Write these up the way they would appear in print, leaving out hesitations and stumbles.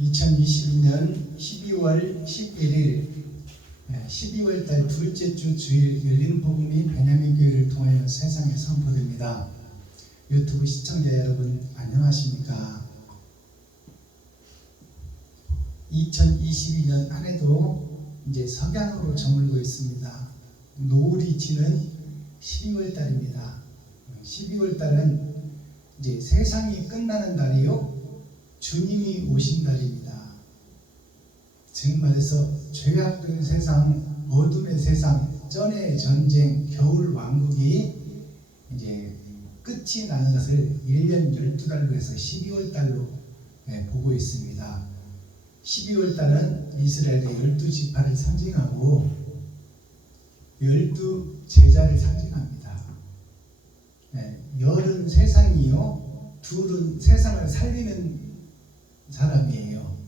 2022년 12월 11일 12월 달 둘째 주 주일 열린 복음이 베냐민 교회를 통하여 세상에 선포됩니다. 유튜브 시청자 여러분 안녕하십니까? 2022년 한 해도 이제 석양으로 저물고 있습니다. 노을이 지는 12월 달입니다. 12월 달은 이제 세상이 끝나는 달이요, 주님이 오신 달입니다. 즉 말해서 죄악된 세상, 어둠의 세상, 전의 전쟁, 겨울 왕국이 이제 끝이 나는 것을 1년 12달로 해서 12월 달로 보고 있습니다. 12월 달은 이스라엘의 12지파를 상징하고 12제자를 상징합니다. 열은 세상이요, 둘은 세상을 살리는 사람이에요.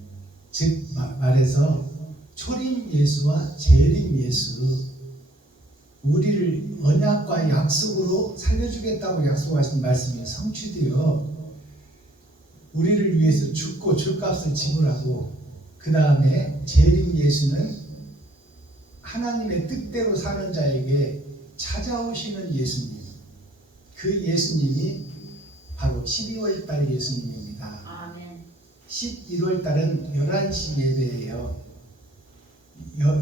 즉 말해서 초림 예수와 재림 예수, 우리를 언약과 약속으로 살려주겠다고 약속하신 말씀이 성취되어 우리를 위해서 죽고 죗값을 지불하고, 그 다음에 재림 예수는 하나님의 뜻대로 사는 자에게 찾아오시는 예수님, 그 예수님이 바로 12월 달 예수님입니다. 아멘. 11월 달은 11시 예배예요.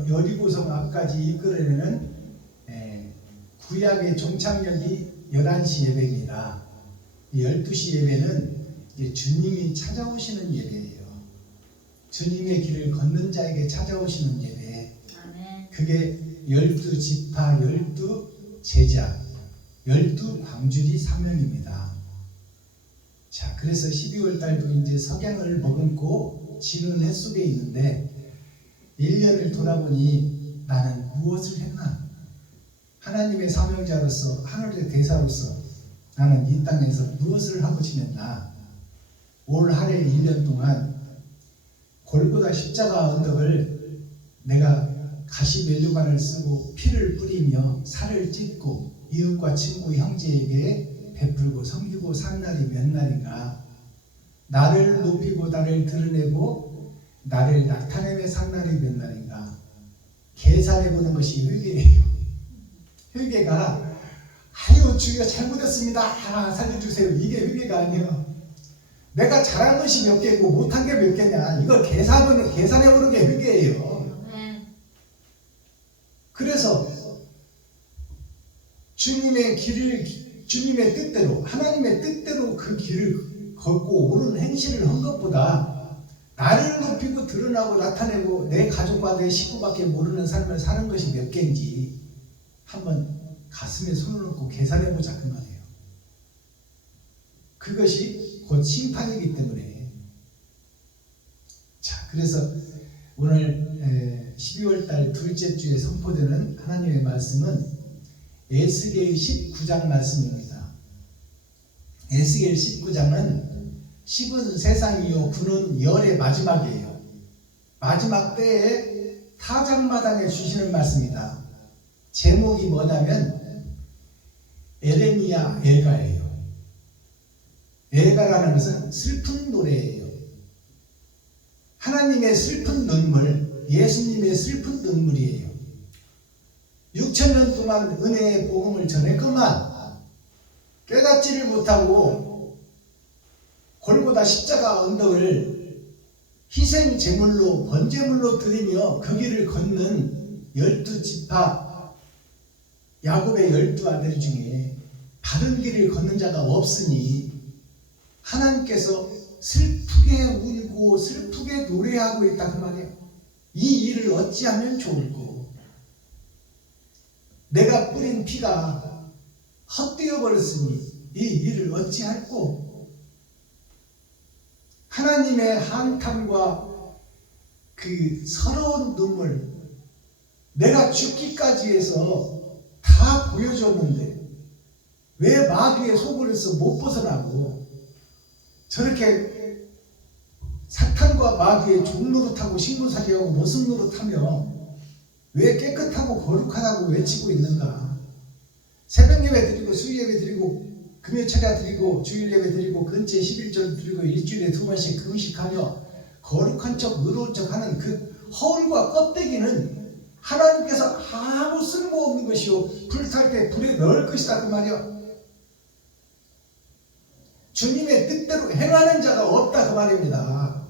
여리고성 앞까지 이끌어내는 구약의 종착역이 11시 예배입니다. 12시 예배는 이제 주님이 찾아오시는 예배예요. 주님의 길을 걷는 자에게 찾아오시는 예배. 아멘. 그게 12지파, 12제자, 12광주리 사명입니다. 자, 그래서 12월 달도 이제 석양을 머금고 지는 해 속에 있는데, 1년을 돌아보니 나는 무엇을 했나? 하나님의 사명자로서, 하늘의 대사로서 나는 이 땅에서 무엇을 하고 지냈나? 올 한 해 1년 동안 골고다 십자가 언덕을 내가 가시면류관을 쓰고 피를 뿌리며 살을 찢고 이웃과 친구 형제에게 베풀고 섬기고 산 날이 몇 날인가? 나를 높이고 나를 드러내고 나를 나타내며 산 날이 몇 날인가? 계산해보는 것이 회개예요. 회개가 아유 주여 잘못했습니다, 살려주세요, 이게 회개가 아니에요. 내가 잘한 것이 몇 개고 못한 게 몇 개냐, 이걸 계산해보는 게 회개예요. 그래서 주님의 길을, 주님의 뜻대로, 하나님의 뜻대로 그 길을 걷고 오는 행실을 한 것보다 나를 높이고 드러나고 나타내고 내 가족과 내 식구밖에 모르는 삶을 사는 것이 몇 개인지 한번 가슴에 손을 얹고 계산해보자, 그 말이에요. 그것이 곧 심판이기 때문에. 자, 그래서 오늘 12월 달 둘째 주에 선포되는 하나님의 말씀은 에스겔 19장 말씀입니다. 에스겔 19장은 10은 세상이요 9는 열의 마지막이에요. 마지막 때에 타작마당에 주시는 말씀이다. 제목이 뭐냐면 에레미야 엘가예요. 엘가라는 것은 슬픈 노래예요. 하나님의 슬픈 눈물, 예수님의 슬픈 눈물이에요. 6,000년 동안 은혜의 복음을 전했건만 깨닫지를 못하고 골고다 십자가 언덕을 희생 제물로 번제물로 드리며 그 길을 걷는 12지파 야곱의 12아들 중에 바른 길을 걷는 자가 없으니 하나님께서 슬프게 울고 슬프게 노래하고 있다, 그 말이에요. 이 일을 어찌하면 좋을꼬? 내가 뿌린 피가 헛되어 버렸으니 이 일을 어찌할꼬? 하나님의 한탄과 그 서러운 눈물, 내가 죽기까지 해서 다 보여줬는데 왜 마귀의 소굴에서 못 벗어나고 저렇게 사탄과 마귀의 종노릇하고 신고살이하고 모습 노릇하며 왜 깨끗하고 거룩하다고 외치고 있는가? 새벽 예배 드리고 수요 예배 드리고 금요 철야 드리고 주일 예배 드리고 근처 11절 드리고 일주일에 2번씩 금식하며 거룩한 척 의로운 척 하는 그 허울과 껍데기는 하나님께서 아무 쓸모없는 것이요 불탈 때 불에 넣을 것이다 그 말이요. 주님의 뜻대로 행하는 자가 없다 그 말입니다.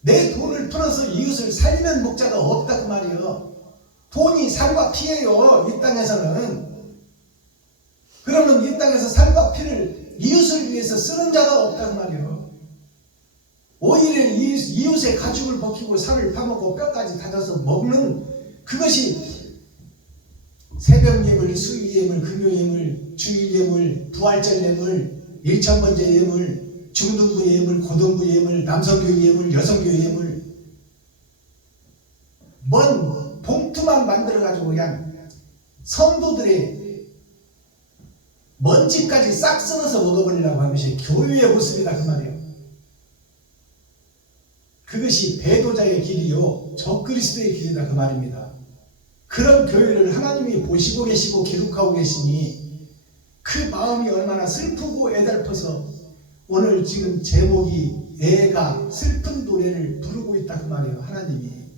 내 돈을 풀어서 이웃을 살리는 목자가 없다 그 말이요. 돈이 살과 피예요. 이 땅에서는. 그러면 이 땅에서 살과 피를 이웃을 위해서 쓰는 자가 없다 그 말이요. 오히려 이웃의 가죽을 벗기고 살을 파먹고 뼈까지 다져서 먹는 그것이 새벽 예물, 수요 예물, 금요 예물, 주일 예물, 부활절 예물, 일천번제 예물, 중등부 예물, 고등부 예물, 남성교육 예물, 여성교육 예물, 뭔 봉투만 만들어가지고 그냥 성도들의 먼지까지 싹 썰어서 먹어버리려고 하는 것이 교회의 모습이다 그 말이에요. 그것이 배도자의 길이요 적그리스도의 길이다 그 말입니다. 그런 교회를 하나님이 보시고 계시고 기록하고 계시니 그 마음이 얼마나 슬프고 애달퍼서 오늘 지금 제목이 애가 슬픈 노래를 부르고 있다 그 말이에요. 하나님이.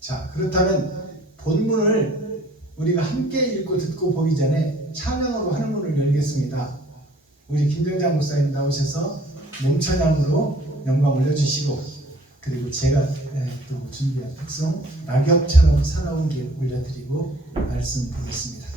자, 그렇다면 본문을 우리가 함께 읽고 듣고 보기 전에 찬양으로 하는 문을 열겠습니다. 우리 김병장 목사님 나오셔서 몸찬양으로 영광 올려주시고, 그리고 제가 또 준비한 특송 낙엽처럼 살아온 길 올려드리고 말씀 드리겠습니다.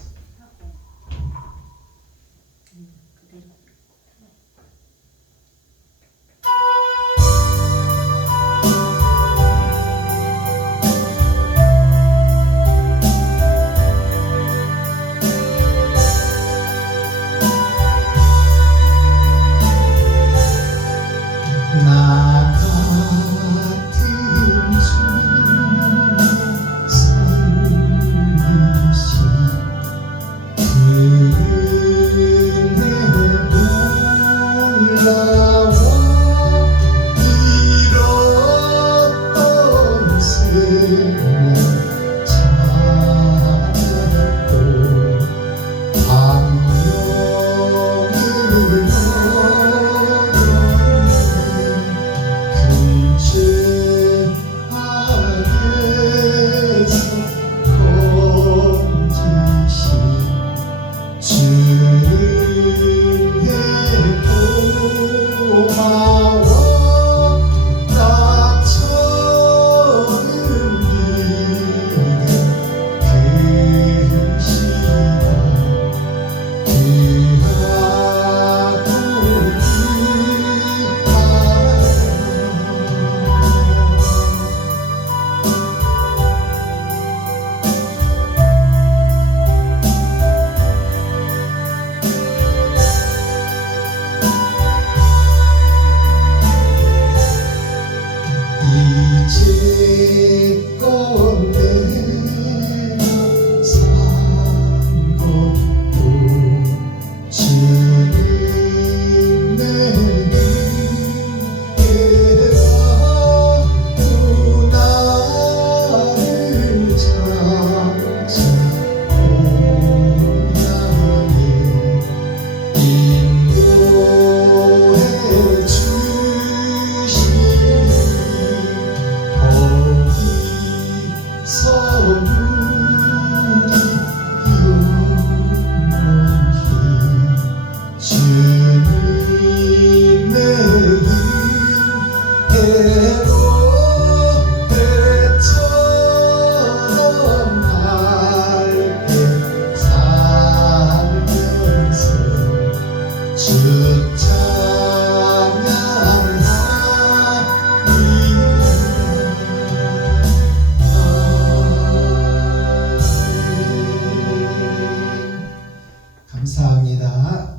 감사합니다.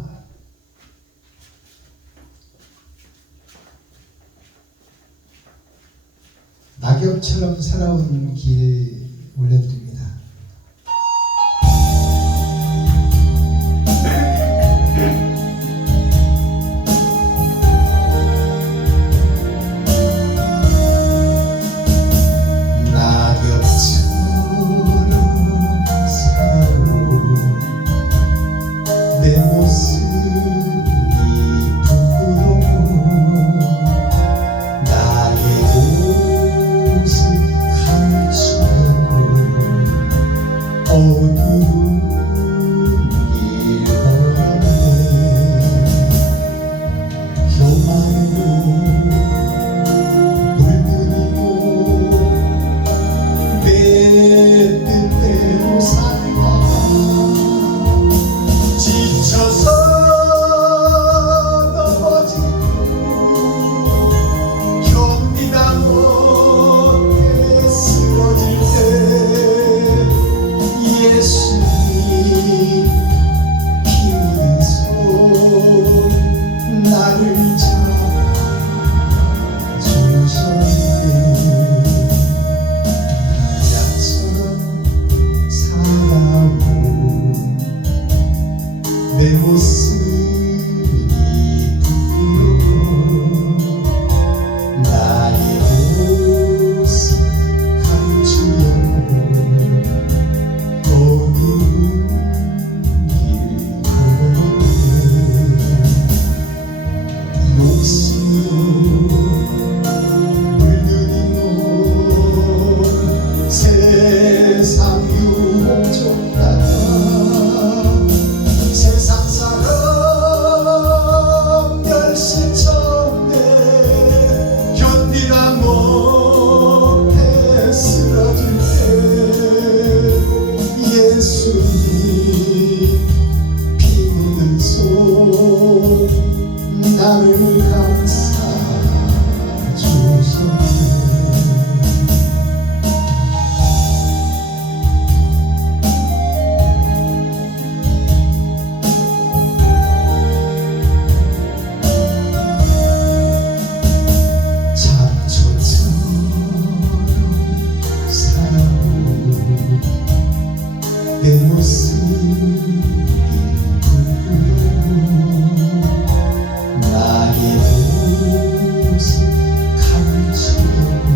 낙엽처럼 살아온 길 올려드립니다. 내 모습이 부끄러워 나를 잡아주셨네. 가자처럼 살아온 내 모습이 부끄러워 나의 옷을 감추려고 어두운 길 걸었네. 욕심으로 물들인 옷 세상 유혹 쫓다가 세상 사람 멸시쳤네. 견디다 못해 쓰러질 때 예수님 피 묻은 손 나를 감싸주셨네. 잡초처럼 살아온 내 모습이 부끄러워 나의 옷을 감추려고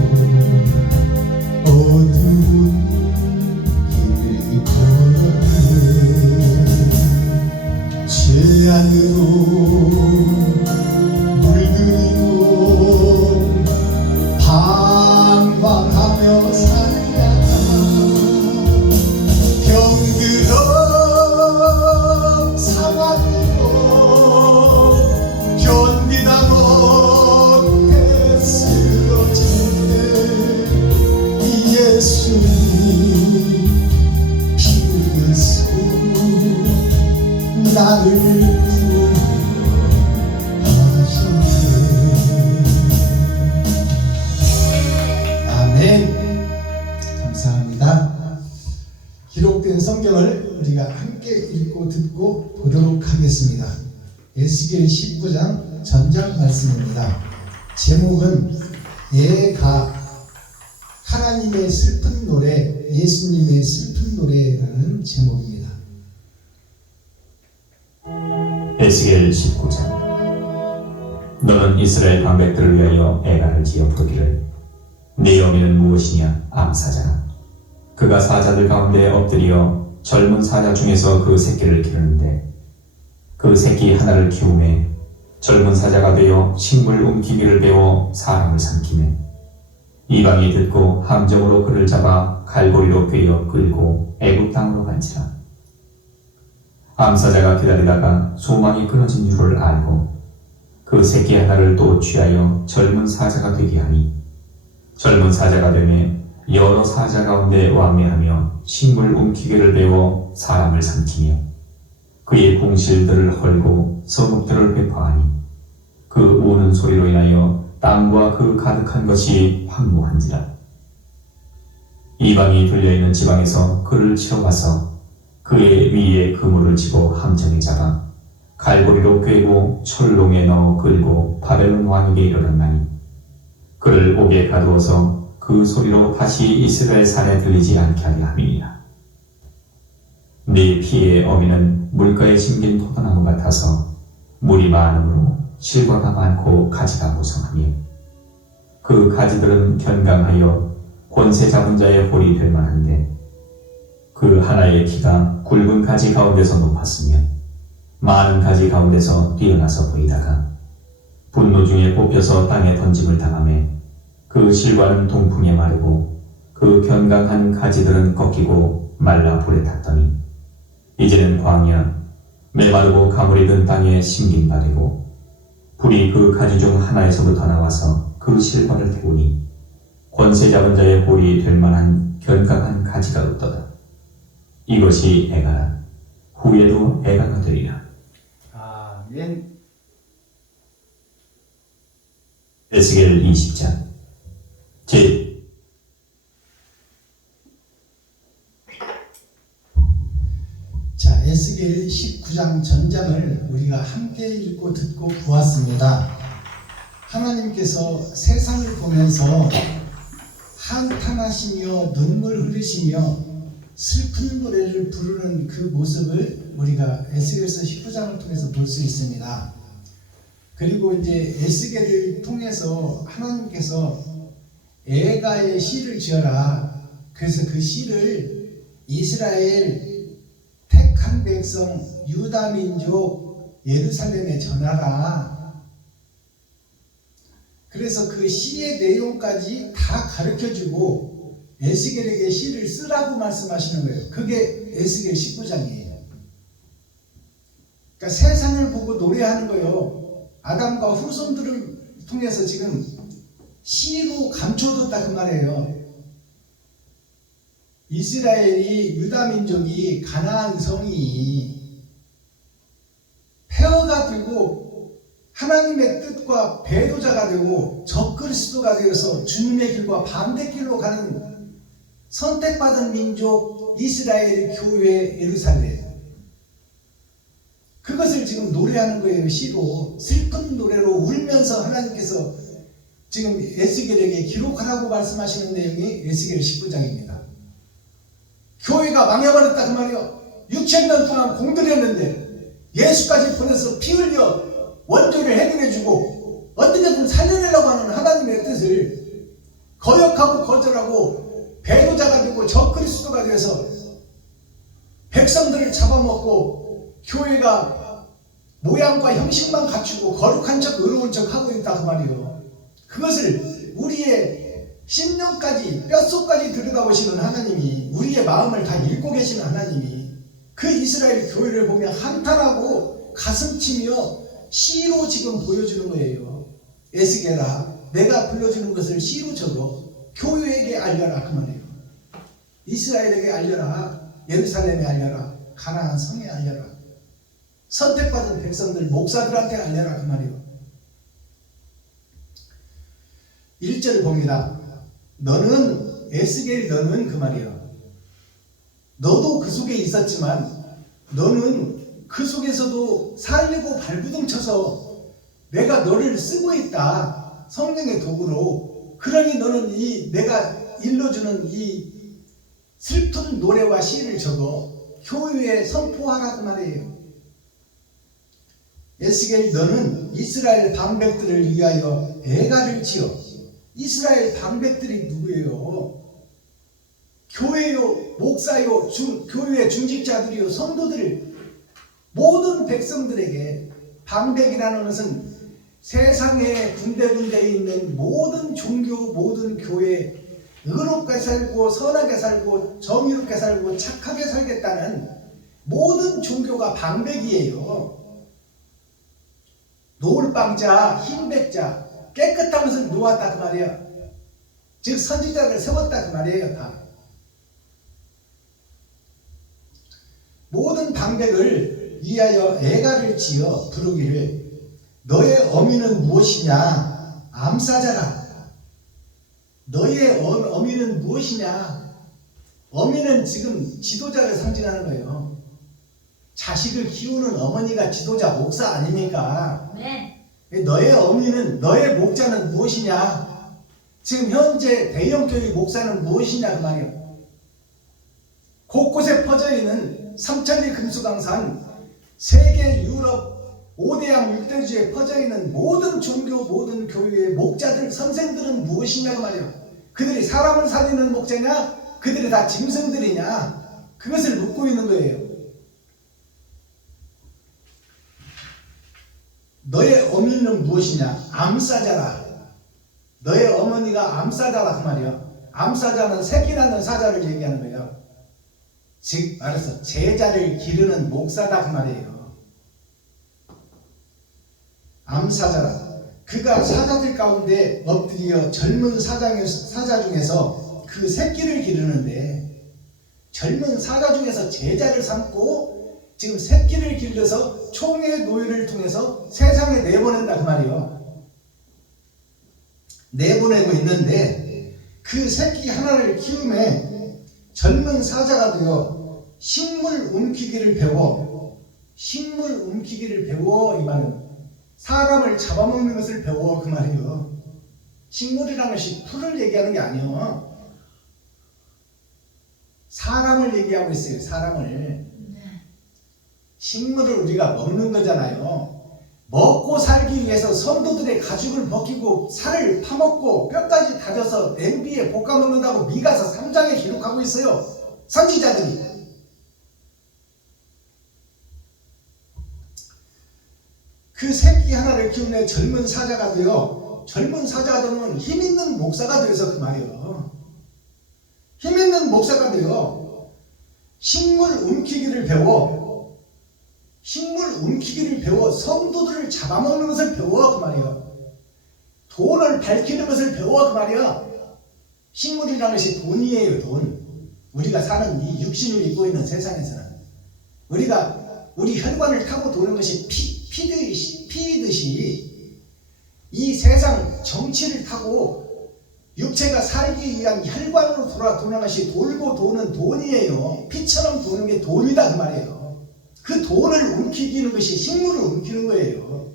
어두운 길 걸었네. 죄 안으로 물들이고 방황하며 살다가 병들어 상하고 견디다 못해 쓰러질 때 예수님 피 묻은 손 나를 구원하셨네. 아멘. 감사합니다. 기록된 성경을 우리가 함께 읽고 듣고 보도록 하겠습니다. 에스겔 19장 전장 말씀입니다. 제목은 예가 하나님의 슬픈 노래, 예수님의 슬픈 노래라는 제목입니다. 에스겔 19장. 너는 이스라엘 방백들을 위하여 애가를 지어 부르기를 네 어미는 무엇이냐 암사자라. 그가 사자들 가운데 엎드려 젊은 사자 중에서 그 새끼를 기르는데 그 새끼 하나를 키우매 젊은 사자가 되어 식물 움키기를 배워 사람을 삼키매 이방이 듣고 함정으로 그를 잡아 갈고리로 꿰어 끌고 애굽 땅으로 간지라. 암사자가 기다리다가 소망이 끊어진 줄을 알고 그 새끼 하나를 또 취하여 젊은 사자가 되게 하니 젊은 사자가 되매 여러 사자 가운데 왕래하며 식물 움키기를 배워 사람을 삼키며 그의 궁실들을 헐고 성읍들을 배파하니 그 우는 소리로 인하여 땅과 그 가득한 것이 황무한지라. 이방이 들려있는 지방에서 그를 치러 가서 그의 위에 그물을 치고 함정에 잡아 갈고리로 꿰고 철롱에 넣어 끌고 바벨론 왕에게 이르렀나니 그를 옥에 가두어서 그 소리로 다시 이스라엘 산에 들리지 않게 하려 함이니라. 네 피의 어미는 물가에 심긴 포도나무 같아서 물이 많으므로 실과가 많고 가지가 무성하며 그 가지들은 견강하여 권세 잡은 자의 홀이 될 만한데 그 하나의 키가 굵은 가지 가운데서 높았으며 많은 가지 가운데서 뛰어나서 보이다가 분노 중에 뽑혀서 땅에 던짐을 당하며 그 실과는 동풍에 마르고 그 견강한 가지들은 꺾이고 말라 불에 탔더니 이제는 광야 메마르고 가물이 든 땅에 심긴 바 되고 불이 그 가지 중 하나에서부터 나와서 그 실과를 태우니 권세 잡은 자의 홀이 될 만한 견강한 가지가 없도다. 이것이 애가라. 후에도 애가가 되리라. 아멘. 에스겔 20장. 자, 에스겔 19장 19장 전장을 우리가 함께 읽고 듣고 보았습니다. 하나님께서 세상을 보면서 한탄하시며 눈물 흘리시며 슬픈 노래를 부르는 그 모습을 우리가 에스겔서 19장을 통해서 볼 수 있습니다. 그리고 이제 에스겔을 통해서 하나님께서 애가의 시를 지어라. 그래서 그 시를 이스라엘 택한 백성 유다 민족 예루살렘에 전하라. 그래서 그 시의 내용까지 다 가르쳐주고 에스겔에게 시를 쓰라고 말씀하시는 거예요. 그게 에스겔 19장이에요. 그러니까 세상을 보고 노래하는 거예요. 아담과 후손들을 통해서 지금 시로 감춰뒀다 그 말이에요. 이스라엘이 유다 민족이 가나안 성이 폐허가 되고 하나님의 뜻과 배도자가 되고 적그리스도가 되어서 주님의 길과 반대길로 가는 선택받은 민족 이스라엘 교회 예루살렘, 그것을 지금 노래하는 거예요. 시로 슬픈 노래로 울면서 하나님께서 지금 에스겔에게 기록하라고 말씀하시는 내용이 에스겔 19장입니다. 교회가 망해버렸다 그 말이요. 6,000년 동안 공들였는데 예수까지 보내서 피 흘려 원죄를 해결해주고 어떻게든 살려내려고 하는 하나님의 뜻을 거역하고 거절하고 배도자가 되고 적그리스도가 되어서 백성들을 잡아먹고 교회가 모양과 형식만 갖추고 거룩한 척 의로운 척 하고 있다 그 말이요. 그것을 우리의 심령까지 뼛속까지 들여다보시는 하나님이, 우리의 마음을 다 읽고 계시는 하나님이 그 이스라엘 교회를 보며 한탄하고 가슴치며 시로 지금 보여주는 거예요. 에스겔아, 내가 불러주는 것을 시로 적어 교회에게 알려라 그 말이에요. 이스라엘에게 알려라, 예루살렘에 알려라, 가나안 성에 알려라, 선택받은 백성들 목사들한테 알려라 그 말이에요. 1절을 봅니다. 너는 에스겔, 너는 그 말이에요. 너도 그 속에 있었지만 너는 그 속에서도 살리고 발부둥 쳐서 내가 너를 쓰고 있다, 성령의 도구로. 그러니 너는 이 내가 일러주는 이 슬픈 노래와 시를 적어 교회에 선포하라 그 말이에요. 에스겔, 너는 이스라엘 방백들을 위하여 애가를 지어. 이스라엘 방백들이 누구예요? 교회요, 목사요, 교회의 중직자들이요, 성도들, 모든 백성들에게. 방백이라는 것은 세상에 군데군데 있는 모든 종교, 모든 교회, 의롭게 살고 선하게 살고 정의롭게 살고 착하게 살겠다는 모든 종교가 방백이에요. 노을방자, 흰백자, 깨끗한 것을 놓았다 그 말이에요. 즉 선지자를 세웠다 그 말이에요. 다 모든 방백을 위하여 애가를 지어 부르기를 너의 어미는 무엇이냐 암사자라. 너의 어미는 무엇이냐. 어미는 지금 지도자를 상징하는 거예요. 자식을 키우는 어머니가 지도자, 목사 아닙니까? 네. 너의 어미는, 너의 목자는 무엇이냐. 지금 현재 대형교회 목사는 무엇이냐 그 말이에요. 곳곳에 퍼져있는 삼천리 금수강산, 세계 유럽 5대양 6대주에 퍼져있는 모든 종교, 모든 교회의 목자들, 선생들은 무엇이냐 그 말이에요. 그들이 사람을 살리는 목자냐, 그들이 다 짐승들이냐, 그것을 묻고 있는 거예요. 너의 어미는 무엇이냐? 암사자라. 너의 어머니가 암사자라 그 말이에요. 암사자는 새끼 낳는 사자를 얘기하는 거예요. 즉 말해서 제자를 기르는 목사다 그 말이에요. 암사자라. 그가 사자들 가운데 엎드려 젊은 사자 중에서 그 새끼를 기르는데, 젊은 사자 중에서 제자를 삼고 지금 새끼를 길러서 총의 노예를 통해서 세상에 내보낸다 그 말이에요. 내보내고 있는데 그 새끼 하나를 키움에 젊은 사자가 되어 식물 움키기를 배워 식물 움키기를 배워 이 말은 사람을 잡아먹는 것을 배워 그 말이요. 식물이라는 것이 풀을 얘기하는 게 아니요. 사람을 얘기하고 있어요. 사람을. 식물을 우리가 먹는 거잖아요. 먹고 살기 위해서 성도들의 가죽을 벗기고 살을 파먹고 뼈까지 다져서 냄비에 볶아 먹는다고 미가서 3장에 기록하고 있어요. 선지자들이. 그 새끼 하나를 키우는 젊은 사자가 되어 젊은 사자가 되면 힘 있는 목사가 되어서 그 말이에요. 힘 있는 목사가 되어 식물 움키기를 배워 성도들을 잡아먹는 것을 배워 그 말이에요. 돈을 밝히는 것을 배워 그 말이에요. 식물이라는 것이 돈이에요. 돈. 우리가 사는 이 육신을 입고 있는 세상에서는 우리가 우리 혈관을 타고 도는 것이 피이듯이 이 세상 정치를 타고 육체가 살기 위한 혈관으로 도는 것이 돌고 도는 돈이에요. 피처럼 도는 게 돈이다 그 말이에요. 그 돈을 움키기는 것이 식물을 움키는 거예요.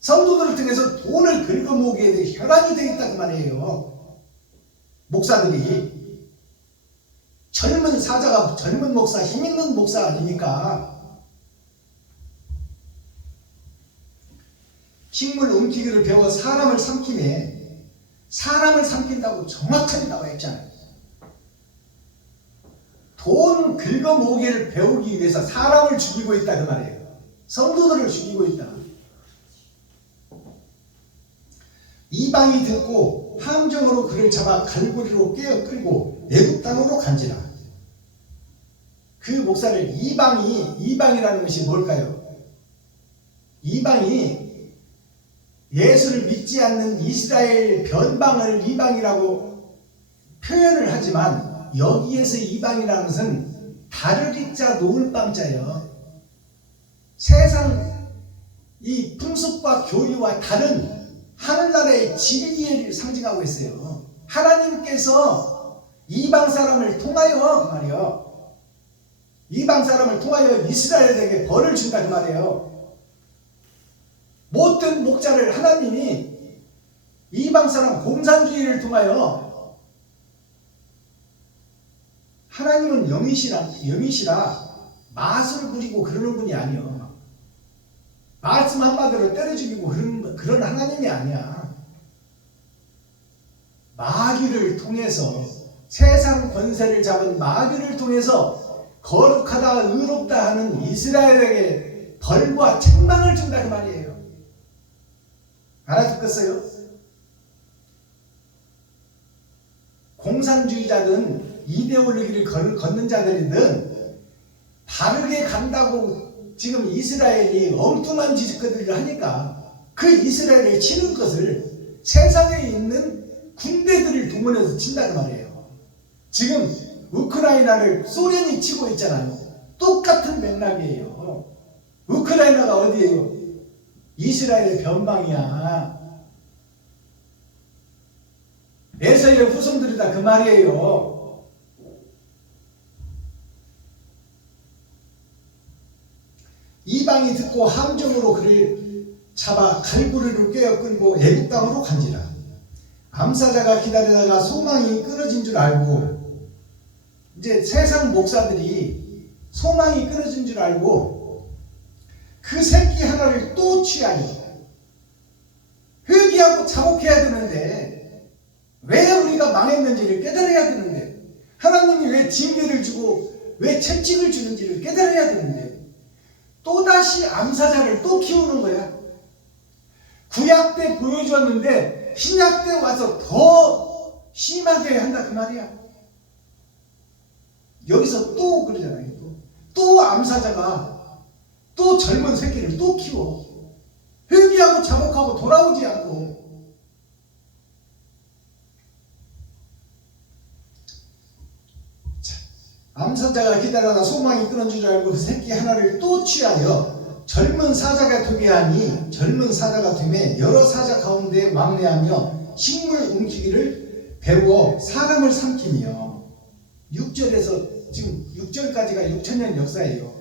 성도들을 통해서 돈을 긁어모으게 될 혈안이 되어 있다 그 말이에요. 목사들이 젊은 사자가 젊은 목사, 힘 있는 목사 아닙니까? 식물 움키기를 배워 사람을 삼키네. 사람을 삼킨다고 정확하게 나와 있잖아요. 돈 긁어모으기를 배우기 위해서 사람을 죽이고 있다 그 말이에요. 성도들을 죽이고 있다. 이방이 듣고 함정으로 그를 잡아 갈고리로 꿰어 끌고 애굽 땅으로 간지라. 그 목사를 이방이라는 것이 뭘까요? 이방이 예수를 믿지 않는 이스라엘 변방을 이방이라고 표현을 하지만 여기에서 이방이라는 것은 다르리자 노을밤자예요. 세상 이 풍습과 교리와 다른 하늘나라의 진리를 상징하고 있어요. 하나님께서 이방 사람을 통하여 그 말이에요. 이방 사람을 통하여 이스라엘에게 벌을 준다 그 말이에요. 못된 목자를 하나님이 이방 사람 공산주의를 통하여 하나님은 영이시라 마술을 부리고 그러는 분이 아니요. 말씀 한마디로 때려 죽이고 그런 하나님이 아니야. 마귀를 통해서 세상 권세를 잡은 마귀를 통해서 거룩하다 의롭다 하는 이스라엘에게 벌과 책망을 준다 그 말이에요. 알아듣겠어요? 공산주의자든 이데올로기를 걷는 자들이든 바르게 간다고 지금 이스라엘이 엉뚱한 짓거리를 하니까 그 이스라엘을 치는 것을 세상에 있는 군대들을 동원해서 친다는 말이에요. 지금 우크라이나를 소련이 치고 있잖아요. 똑같은 맥락이에요. 우크라이나가 어디예요? 이스라엘의 변방이야. 에서의 후손들이다 그 말이에요. 이방이 듣고 함정으로 그를 잡아 갈고리로 꿰어 끌고 애굽 땅으로 간지라. 암사자가 기다리다가 소망이 끊어진 줄 알고, 이제 세상 목사들이 소망이 끊어진 줄 알고 그 새끼 하나를 또 취하여 회개하고 자복해야 되는데 왜 우리가 망했는지를 깨달아야 되는데, 하나님이 왜 징계를 주고 왜 채찍을 주는지를 깨달아야 되는데 또다시 암사자를 또 키우는 거야. 구약 때 보여주었는데 신약 때 와서 더 심하게 한다 그 말이야. 여기서 또 그러잖아요. 또 암사자가 또 젊은 새끼를 또 키워. 회개하고 자복하고 돌아오지 않고. 암사자가 기다려다 소망이 끊어진 줄 알고 그 새끼 하나를 또 취하여 젊은 사자가 되게 하니, 젊은 사자가 되매 여러 사자 가운데 왕래하며 식물 움키기를 배워 사람을 삼키며. 6절에서 지금 6절까지가 6천년 역사예요.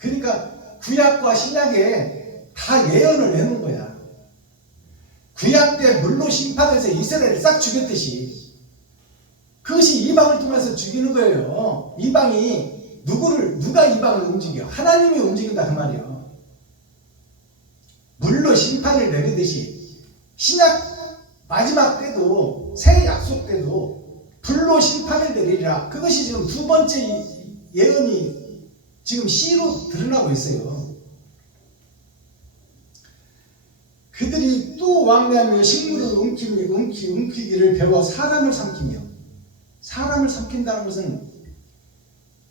그러니까 구약과 신약에 다 예언을 해놓은 거야. 구약 때 물로 심판해서 이스라엘을 싹 죽였듯이 그것이 이방을 통해서 죽이는 거예요. 이방이 누가 이방을 움직여? 하나님이 움직인다 그 말이에요. 물로 심판을 내리듯이 신약 마지막 때도 새 약속 때도 불로 심판을 내리리라. 그것이 지금 두 번째 예언이 지금 시로 드러나고 있어요. 그들이 또 왕래하며 식물을 움키기를 배워 사람을 삼키며, 사람을 삼킨다는 것은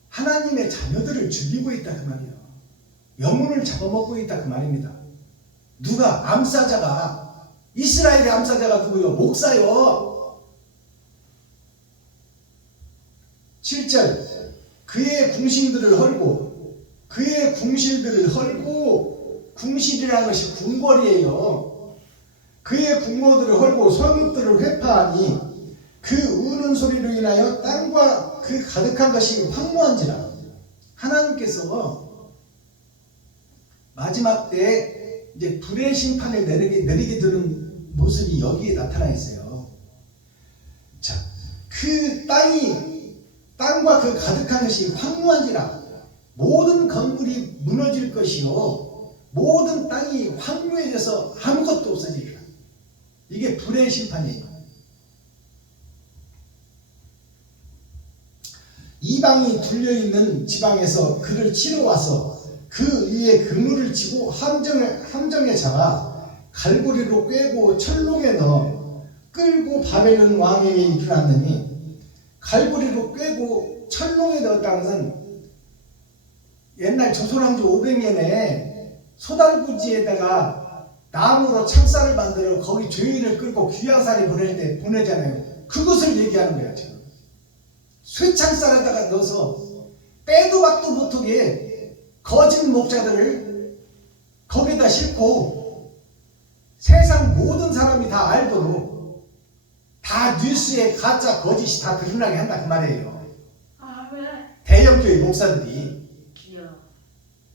하나님의 자녀들을 죽이고 있다 그 말이에요. 영혼을 잡아먹고 있다 그 말입니다. 누가? 암사자가, 이스라엘의 암사자가 누구요? 목사요. 7절 그의 궁신들을 헐고, 그의 궁실들을 헐고, 궁실이라는 것이 궁궐이에요. 그의 궁모들을 헐고 성읍들을 회파하니 그 우는 소리로 인하여 땅과 그 가득한 것이 황무한지라. 하나님께서 마지막 때 이제 불의 심판을 내리게 되는 모습이 여기에 나타나 있어요. 자, 그 땅과 그 가득한 것이 황무한지라. 모든 건물이 무너질 것이요, 모든 땅이 황무해져서 아무것도 없어지리라. 이게 불의 심판이에요. 이방이 둘려있는 지방에서 그를 치러 와서 그 위에 그물을 치고 함정에 잡아 갈고리로 꿰고 철롱에 넣어 끌고 바벨론 왕에게 이르렀느니, 갈고리로 꿰고 철롱에 넣었다는 것은 옛날 조선왕조 500년에 소달구지에다가 나무로 창살을 만들어 거기 죄인을 끌고 귀양살이 보낼 때 보내잖아요. 그것을 얘기하는 거야 지금. 쇠창살에다가 넣어서 빼도 박도 못하게 거짓 목자들을 거기다 싣고 세상 모든 사람이 다 알도록 다 뉴스에 가짜 거짓이 다 드러나게 한다 그 말이에요. 대형교회 목사들이,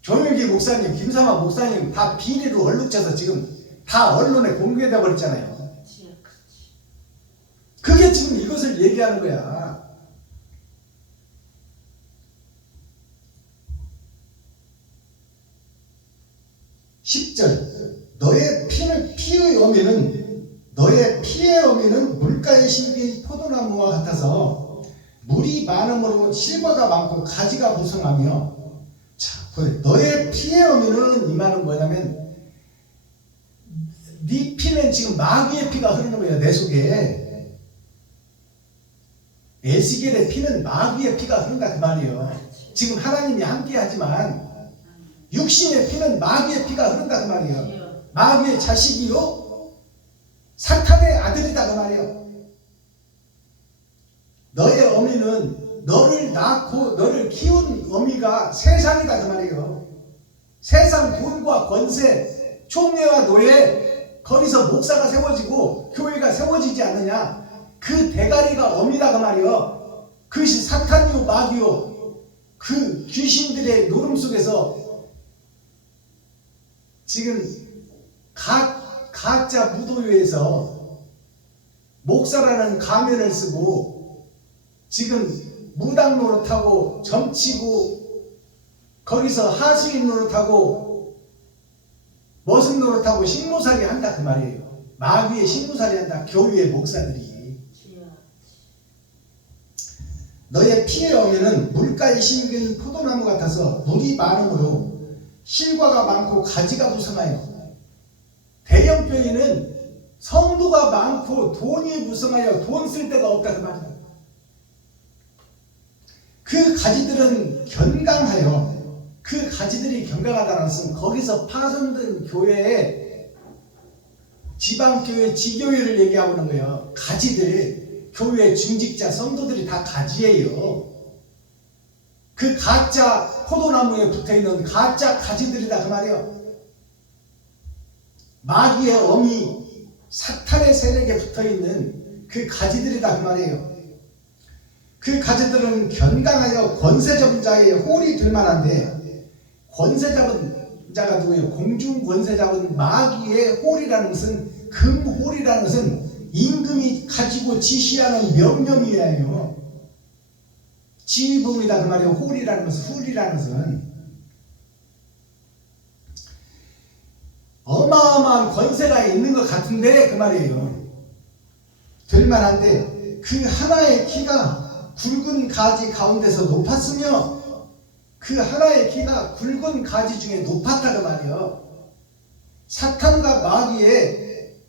조명기 목사님, 김삼아 목사님 다 비리로 얼룩져서 지금 다 언론에 공개돼 버렸잖아요. 그게 지금 이것을 얘기하는 거야. 너의 피의 어미는 물가에 심긴 포도나무와 같아서 물이 많음으로 실과가 많고 가지가 무성하며. 자, 너의 피의 어미는, 이 말은 뭐냐면 네 피는 지금 마귀의 피가 흐르는 거예요. 내 속에 에스겔의 피는 마귀의 피가 흐른다 그 말이에요. 지금 하나님이 함께 하지만 육신의 피는 마귀의 피가 흐른다 그 말이에요. 마귀의 자식이요, 사탄의 아들이다 그 말이에요. 너의 어미는 너를 낳고 너를 키운 어미가 세상이다 그 말이에요. 세상 돈과 권세, 총회와 노예, 거기서 목사가 세워지고 교회가 세워지지 않느냐, 그 대가리가 어미다 그 말이에요. 그것이 사탄이요 마귀요, 그 귀신들의 노름 속에서 지금 가짜 무도회에서 목사라는 가면을 쓰고 지금 무당 노릇하고 점치고 거기서 하수인 노릇하고 머슴 노릇하고 식모살이 한다 그 말이에요. 마귀의 식모살이 한다, 교회의 목사들이. 너의 피의 어미는 물가에 심긴 포도나무 같아서 물이 많으므로 실과가 많고 가지가 무성하여. 대형교회는 성도가 많고 돈이 무성하여 돈 쓸 데가 없다 그 말이에요. 그 가지들은 견강하여, 그 가지들이 견강하다는 것은 거기서 파손된 교회에 지방교회, 지교회를 얘기하고 있는 거예요. 가지들, 교회 중직자 성도들이 다 가지예요. 그 가짜 포도나무에 붙어있는 가짜 가지들이다 그 말이에요. 마귀의 어미, 사탄의 세력에 붙어있는 그 가지들이다 그 말이에요. 그 가지들은 견강하여 권세점자의 홀이 될 만한데 권세 잡은 자가 누구예요? 공중 권세 잡은 마귀의 홀이라는 것은, 금홀이라는 것은 임금이 가지고 지시하는 명령이에요. 지휘봉이다 그 말이에요. 홀이라는 것은, 훌이라는 것은 어마어마한 권세가 있는 것 같은데 그 말이에요. 될만한데 그 하나의 키가 굵은 가지 가운데서 높았으며, 그 하나의 키가 굵은 가지 중에 높았다 그 말이에요. 사탄과 마귀의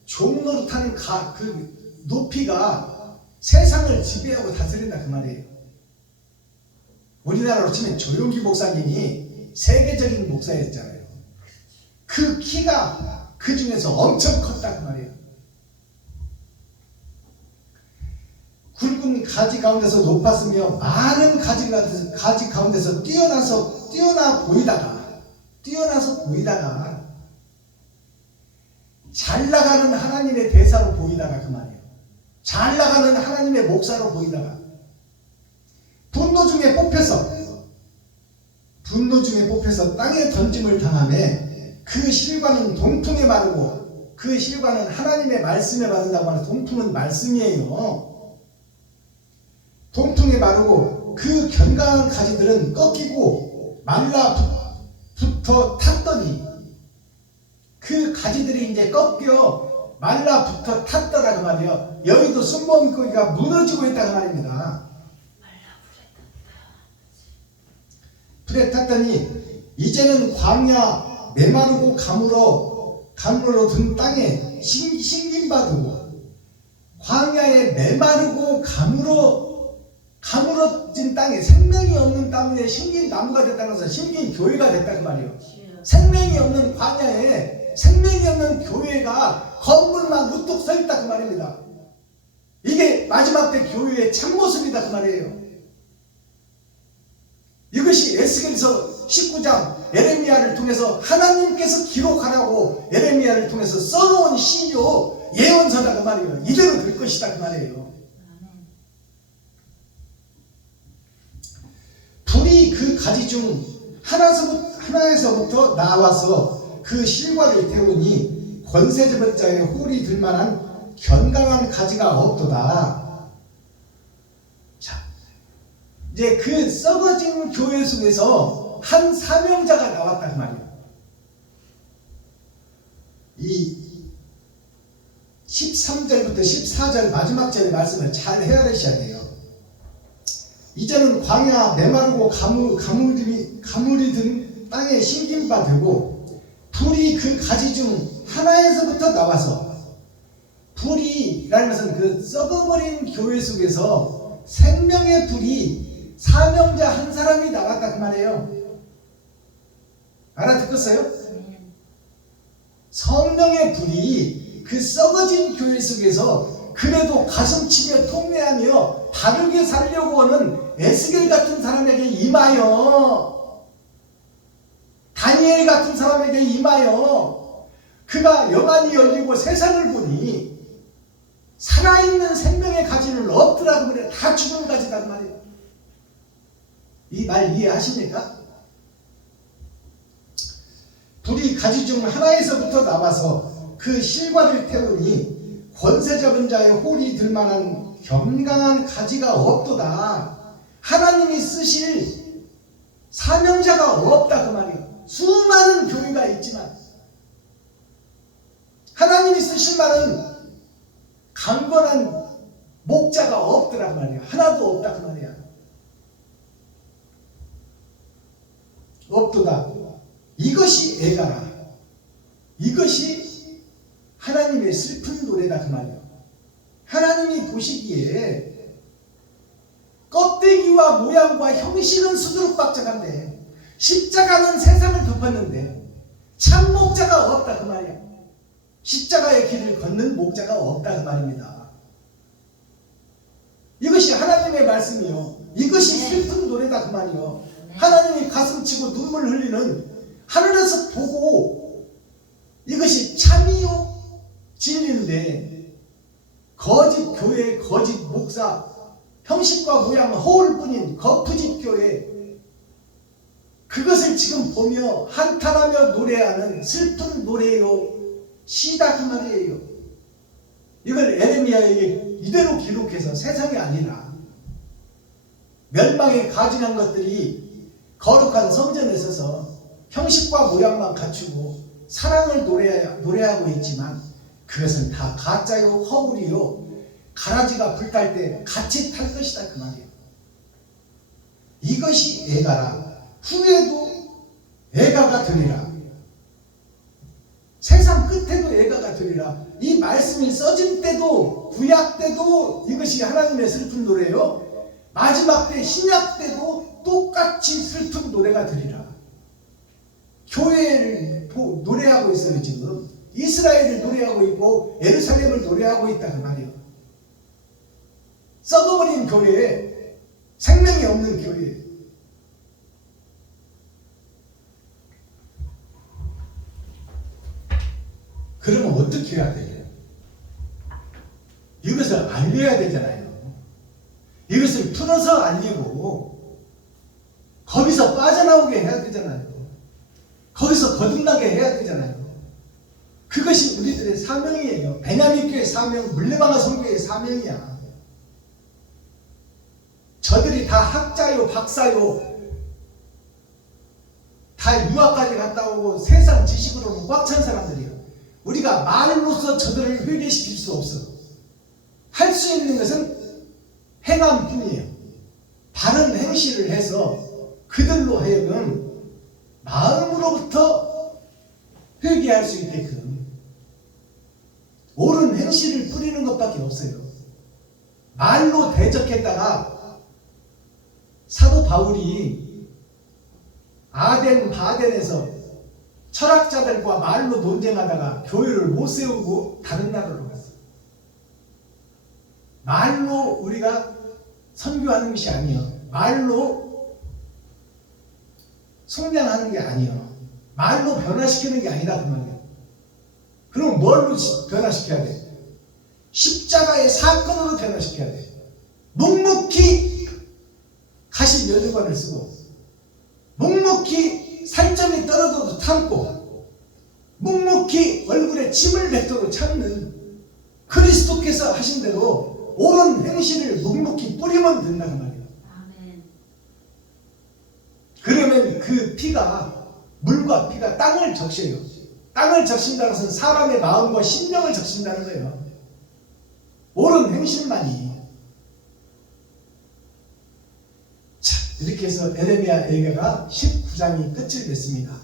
종노릇하는 그 높이가 세상을 지배하고 다스린다 그 말이에요. 우리나라로 치면 조용기 목사님이 세계적인 목사였잖아요. 그 키가 그 중에서 엄청 컸다 그 말이에요. 굵은 가지 가운데서 높았으며 많은 가지 가운데서 뛰어나서 보이다가 잘 나가는 하나님의 대사로 보이다가 그 말이에요. 잘 나가는 하나님의 목사로 보이다가 분노 중에 뽑혀서 땅에 던짐을 당하매 그 실과는 동풍에 마르고, 그 실과는 하나님의 말씀에 마른다고 하는, 동풍은 말씀이에요. 동풍에 마르고 그 견강한 가지들은 꺾이고 말라붙어 탔더니, 그 가지들이 이제 꺾여 말라붙어 탔더라 그 말이에요. 여의도 순범거기가 무너지고 있다 그 말입니다. 불에 탔더니 이제는 광야 메마르고 가물어 든 땅에 심김받고, 광야에 메마르고 가물어진 땅에, 생명이 없는 땅에 심긴 나무가 됐다는 것은 심긴 교회가 됐다 그 말이에요. 생명이 없는 광야에 생명이 없는 교회가 건물만 우뚝 서 있다 그 말입니다. 이게 마지막 때 교회의 참모습이다 그 말이에요. 이것이 에스겔서 19장 에레미야를 통해서 하나님께서 기록하라고 에레미야를 통해서 써놓은 시요 예언서다 그 말이에요. 이대로 될 것이다 그 말이에요. 불이 그 가지 중 하나에서부터 나와서 그 실과를 태우니 권세 잡은 자의 홀이 들만한 견강한 가지가 없도다. 자, 이제 그 썩어진 교회 속에서 한 사명자가 나왔다 그 말이에요. 이 13절부터 14절 마지막 절의 말씀을 잘 헤아리셔야 돼요. 이제는 광야 메마르고 가물이 든 땅에 심긴 바 되고, 불이 그 가지 중 하나에서부터 나와서, 불이라는 것은 그 썩어버린 교회 속에서 생명의 불이, 사명자 한 사람이 나왔다 그 말이에요. 알아듣겠어요? 성령의 불이 그 썩어진 교회 속에서 그래도 가슴치며 통회하며 바르게 살려고 하는 에스겔 같은 사람에게 임하여, 다니엘 같은 사람에게 임하여, 그가 영안이 열리고 세상을 보니 살아있는 생명의 가지는 없더라고 그래. 다 죽은 가지다 그 말이에요. 이 말 이해하십니까? 불이 가지 중 하나에서부터 나와서 그 실과를 태우니 권세 잡은 자의 홀이 들만한 견강한 가지가 없도다. 하나님이 쓰실 사명자가 없다 그 말이에요. 수많은 교회가 있지만 하나님이 쓰실 말은 강건한 목자가 없더라 그 말이에요. 하나도 없다 그 말이야. 없도다. 이것이 애가라. 이것이 하나님의 슬픈 노래다 그 말이에요. 하나님이 보시기에 껍데기와 모양과 형식은 수두룩박작한데 십자가는 세상을 덮었는데 참 목자가 없다 그 말이야. 십자가의 길을 걷는 목자가 없다 그 말입니다. 이것이 하나님의 말씀이요. 이것이 슬픈 노래다 그 말이요. 하나님이 가슴치고 눈물 흘리는, 하늘에서 보고 이것이 참이요 진리인데 거짓 교회, 거짓 목사, 형식과 모양 허울뿐인 거푸짓 교회, 그것을 지금 보며 한탄하며 노래하는 슬픈 노래요, 시다 그 말이에요. 이걸 에레미야에게 이대로 기록해서 세상이 아니라 멸망에 가증한 것들이 거룩한 성전에 서서 형식과 모양만 갖추고 사랑을 노래하고 있지만 그것은 다 가짜요, 허울이요, 가라지가 불탈 때 같이 탈 것이다 그 말이에요. 이것이 애가라. 후에도 애가가 되리라. 세상 끝에도 애가가 되리라. 이 말씀이 써진 때도, 구약 때도 이것이 하나님의 슬픈 노래요. 마지막 때 신약 때도 똑같이 슬픈 노래가 되리라. 교회를 노래하고 있어요. 지금 이스라엘을 노래하고 있고 예루살렘을 노래하고 있다 그 말이에요. 썩어버린 교회에, 생명이 없는 교회. 그러면 어떻게 해야 돼요? 이것을 알려야 되잖아요. 이것을 풀어서 알리고 거기서 빠져나오게 해야 되잖아요. 거기서 거듭나게 해야 되잖아요. 그것이 우리들의 사명이에요. 베냐민 교회 사명, 물레방아 선교회의 사명이야. 저들이 다 학자요, 박사요, 다 유학까지 갔다 오고 세상 지식으로는 꽉 찬 사람들이야. 우리가 말로서 저들을 회개시킬 수 없어. 할 수 있는 것은 행함뿐이에요. 바른 행실을 해서 그들로 하여금 마음으로부터 회개할 수 있게끔 옳은 행실을 뿌리는 것밖에 없어요. 말로 대적했다가 사도 바울이 아덴 바덴에서 철학자들과 말로 논쟁하다가 교회를 못 세우고 다른 나라로 갔어요. 말로 우리가 선교하는 것이 아니요, 말로 속량하는 게 아니요, 말로 변화시키는 게 아니다 그 말이에요. 그럼 뭘로 변화시켜야 돼? 십자가의 사건으로 변화시켜야 돼. 묵묵히 가시 여주관을 쓰고, 묵묵히 살점이 떨어져도 참고, 묵묵히 얼굴에 침을 뱉어도 참는 그리스도께서 하신 대로 옳은 행실을 묵묵히 뿌리면 된다는 말이에요. 아멘. 그러면 그 피가, 물과 피가 땅을 적셔요. 땅을 적신다는 것은 사람의 마음과 심령을 적신다는 거예요. 옳은 행실만이. 자, 이렇게 해서 에레미야 예언가 19장이 끝을 냈습니다.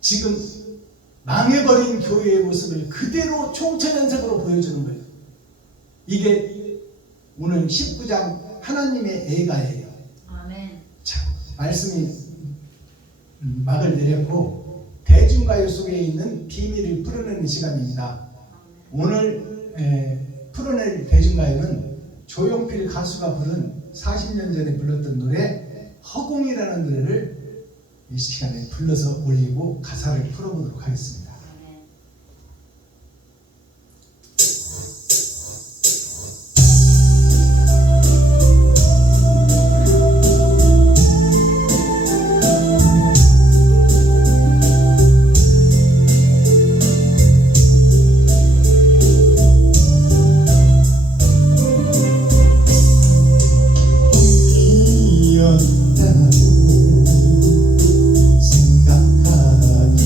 지금 망해버린 교회의 모습을 그대로 총천연색으로 보여주는 거예요. 이게 오늘 19장 하나님의 예가예요. 아멘. 자, 말씀이 막을 내렸고 대중가요 속에 있는 비밀을 풀어내는 시간입니다. 오늘 풀어낼 대중가요는 조용필 가수가 부른 40년 전에 불렀던 노래 허공이라는 노래를 이 시간에 불러서 올리고 가사를 풀어보도록 하겠습니다. 아멘. 생각하기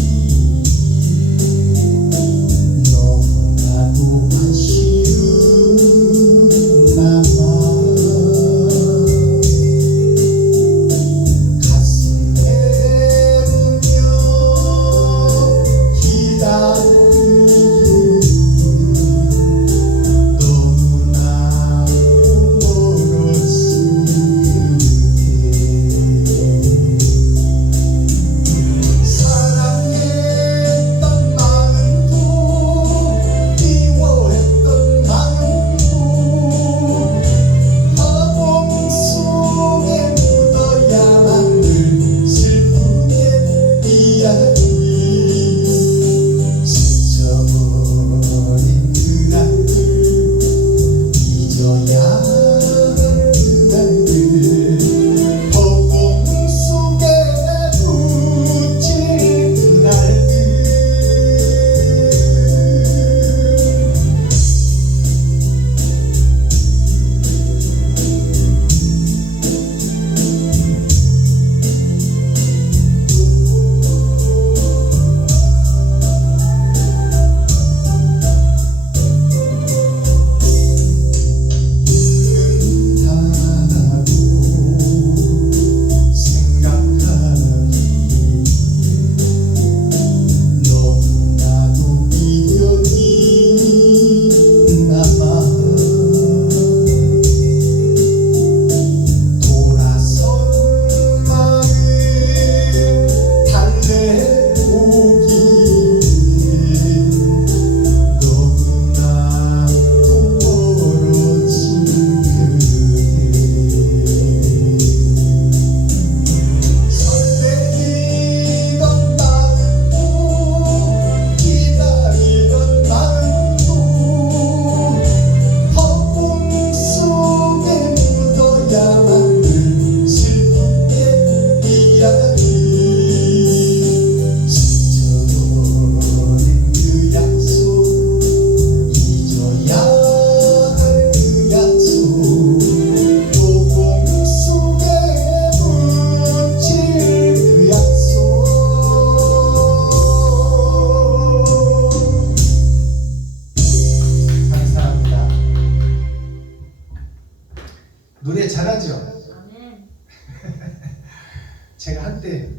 한때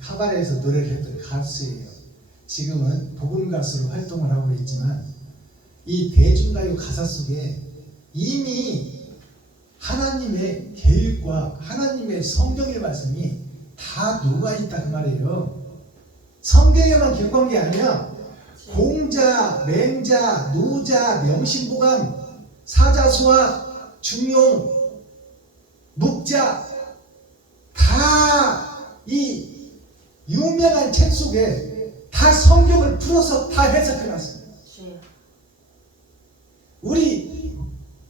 카바레에서 노래를 했던 가수예요. 지금은 복음 가수로 활동을 하고 있지만 이 대중가요 가사 속에 이미 하나님의 계획과 하나님의 성경의 말씀이 다 녹아있다 그 말이에요. 성경에만 기록한 게 아니야. 공자, 맹자, 노자, 명심보감, 사자수화, 중용, 묵자 다 이 유명한 책 속에 다 성경을 풀어서 다 해석해놨습니다.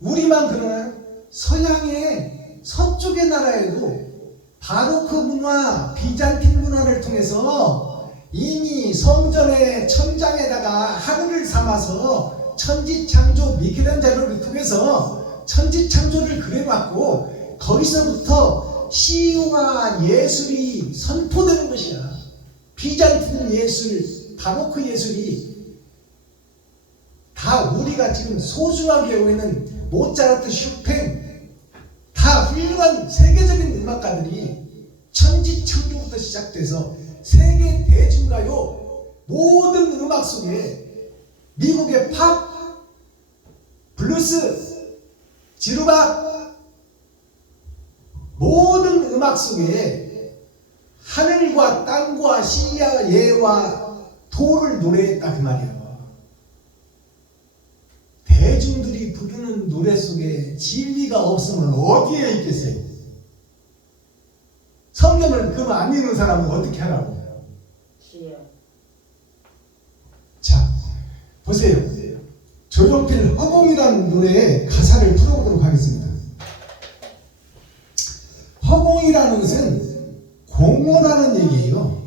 우리만 그러나요? 서양의 서쪽의 나라에도 바로크 문화, 비잔틴 문화를 통해서 이미 성전의 천장에다가 하늘을 삼아서 천지창조 미켈란젤로를 통해서 천지창조를 그려놨고 거기서부터 시와 예술이 선포되는 것이야. 비잔틴 예술, 바로크 예술이 다 우리가 지금 소중하게 여기는 모차르트, 슈팽 다 훌륭한 세계적인 음악가들이 천지창조부터 시작돼서 세계 대중가요 모든 음악 속에 미국의 팝, 블루스, 지루박 모든 음악 속에 하늘과 땅과 시야 예와 도를 노래했다 그 말이에요. 대중들이 부르는 노래 속에 진리가 없으면 어디에 있겠어요? 성경을 그럼 안 읽는 사람은 어떻게 하라고? 자, 보세요. 조용필 허공이라는 노래의 가사를 풀어보도록 하겠습니다. 허공이라는 것은 공허라는 얘기예요.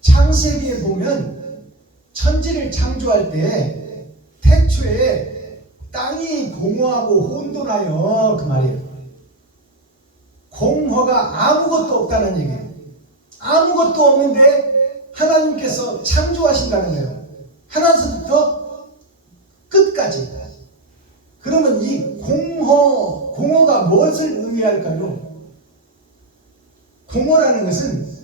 창세기에 보면 천지를 창조할 때 태초에 땅이 공허하고 혼돈하여 그 말이에요. 공허가 아무것도 없다는 얘기예요. 아무것도 없는데 하나님께서 창조하신다는 거예요. 하나부터 끝까지. 그러면 이 공허가 무엇을 의미할까요? 공허라는 것은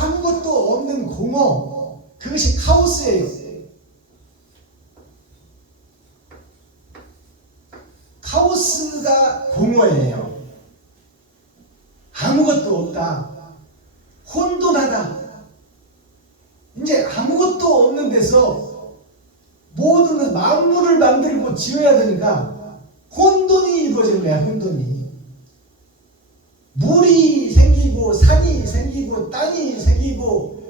아무것도 없는 공허, 그것이 카오스예요. 카오스가 공허예요. 아무것도 없다. 혼돈하다. 이제 아무것도 없는 데서 모든 만물을 만들고 지어야 되니까 혼돈이 이루어지는 거야. 혼돈이. 물이 생기고 산이 생기고 땅이 생기고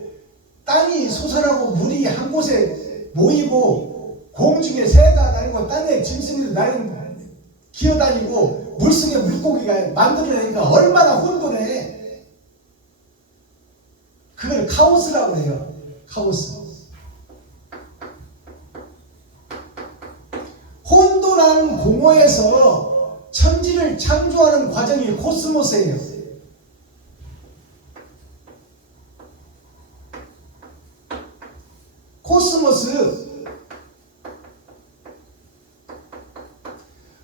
땅이 솟아나고 물이 한 곳에 모이고 공중에 새가 다니고 땅에 짐승이 기어다니고 물속에 물고기가 만들어내니까 얼마나 혼돈해. 그걸 카오스라고 해요. 카오스. 혼돈한 공허에서 천지를 창조하는 과정이 코스모스예요.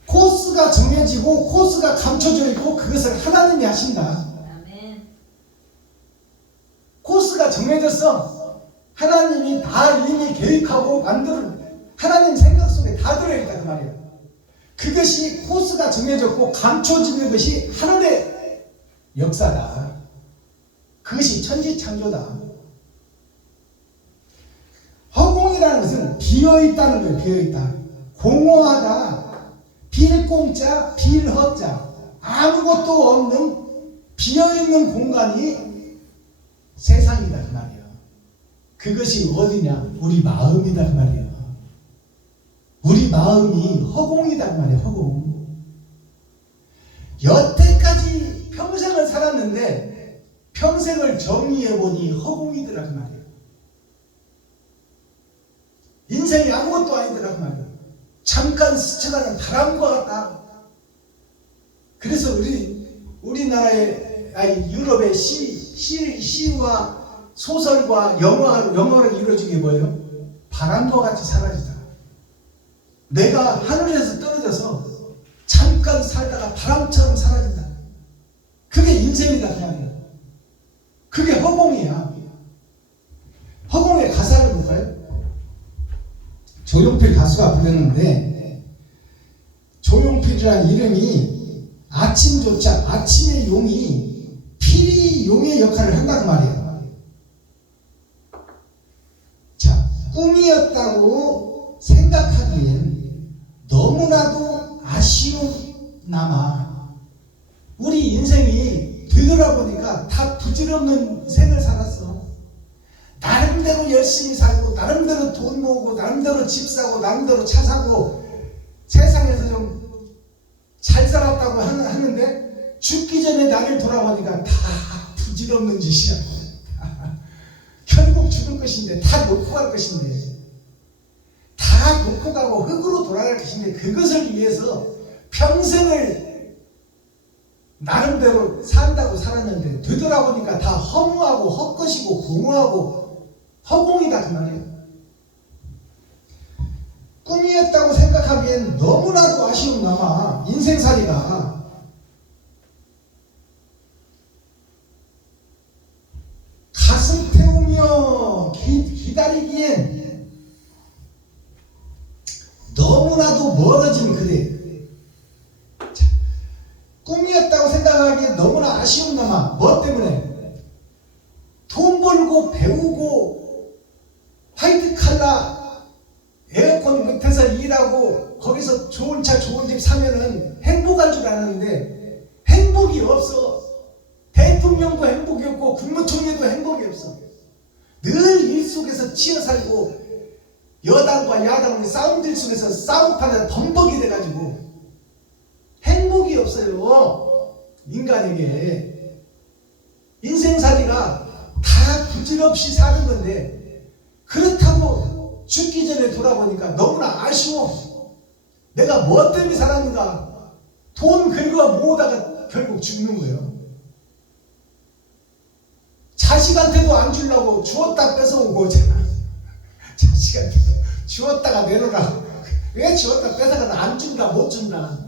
코스가 정해지고 코스가 감춰져 있고 그것을 하나님이 하신다. 코스가 정해졌어. 하나님이 다 이미 계획하고 만든 하나님 생각 속에 다 들어있다 그 말이에요. 그것이 코스가 정해졌고 감춰지는 것이 하늘의 역사다. 그것이 천지창조다. 허공이라는 것은 비어있다는 거예요. 비어있다. 공허하다. 빌공자, 빌허자. 아무것도 없는 비어있는 공간이 세상이다 그 말이에요. 그것이 어디냐? 우리 마음이다 그 말이에요. 우리 마음이 허공이다 그 말이에요. 허공. 여태까지 평생을 살았는데 평생을 정리해보니 허공이더라 그 말이에요. 인생이 아무것도 아니더라 그 말이에요. 잠깐 스쳐가는 바람과 같다. 그래서 우리나라의 유럽의 시와 소설과 영화를 이루어진 게 뭐예요? 바람과 같이 사라지다. 내가 하늘에서 떨어져서 잠깐 살다가 바람처럼 사라진다. 그게 인생이다 그 말이야. 그게 허공이야. 허공의 가사를 볼까요? 조용필 가수가 부르는데, 조용필이라는 이름이 아침조차, 아침의 용이 필히 용의 역할을 한다는 말이에요. 자, 꿈이었다고 생각하기엔 너무나도 아쉬운 남아. 우리 인생이 되돌아보니까 다 부질없는 생을 살았어. 나름대로 열심히 살고, 나름대로 돈 모으고, 나름대로 집 사고, 나름대로 차 사고, 세상에서 좀 잘 살았다고 하는데, 죽기 전에 나를 돌아보니까 다 부질없는 짓이야. 결국 죽을 것인데, 다 놓고 갈 것인데, 다 놓고 가고 흙으로 돌아갈 것인데, 그것을 위해서 평생을 나름대로 산다고 살았는데, 되돌아보니까 다 허무하고 헛것이고 공허하고 허공이다 그 말이에요. 꿈이었다고 생각하기엔 너무나도 아쉬운 남아. 인생살이가 가슴 태우며 기다리기엔 너무나도 멀어진 그대. 자, 꿈이었다고 생각하기엔 너무나 아쉬운 남아. 뭐 때문에? 돈 벌고 배우고 화이트 칼라 에어컨 밑에서 일하고 거기서 좋은 차 좋은 집 사면은 행복할 줄 알았는데 행복이 없어. 대통령도 행복이 없고 국무총리도 행복이 없어. 늘 일 속에서 치여 살고 여당과 야당의 싸움들 속에서 싸움판에 범벅이 돼가지고 행복이 없어요. 인간에게. 인생살이가 다 부질없이 사는 건데, 그렇다고 죽기 전에 돌아보니까 너무나 아쉬워. 내가 뭐 때문에 살았는가. 돈 긁어 모으다가 결국 죽는 거예요. 자식한테도 안 주려고 주었다 뺏어오고, 자식한테도 주었다가 내놓으라. 왜 주었다 뺏어가 안 준다 못 준다.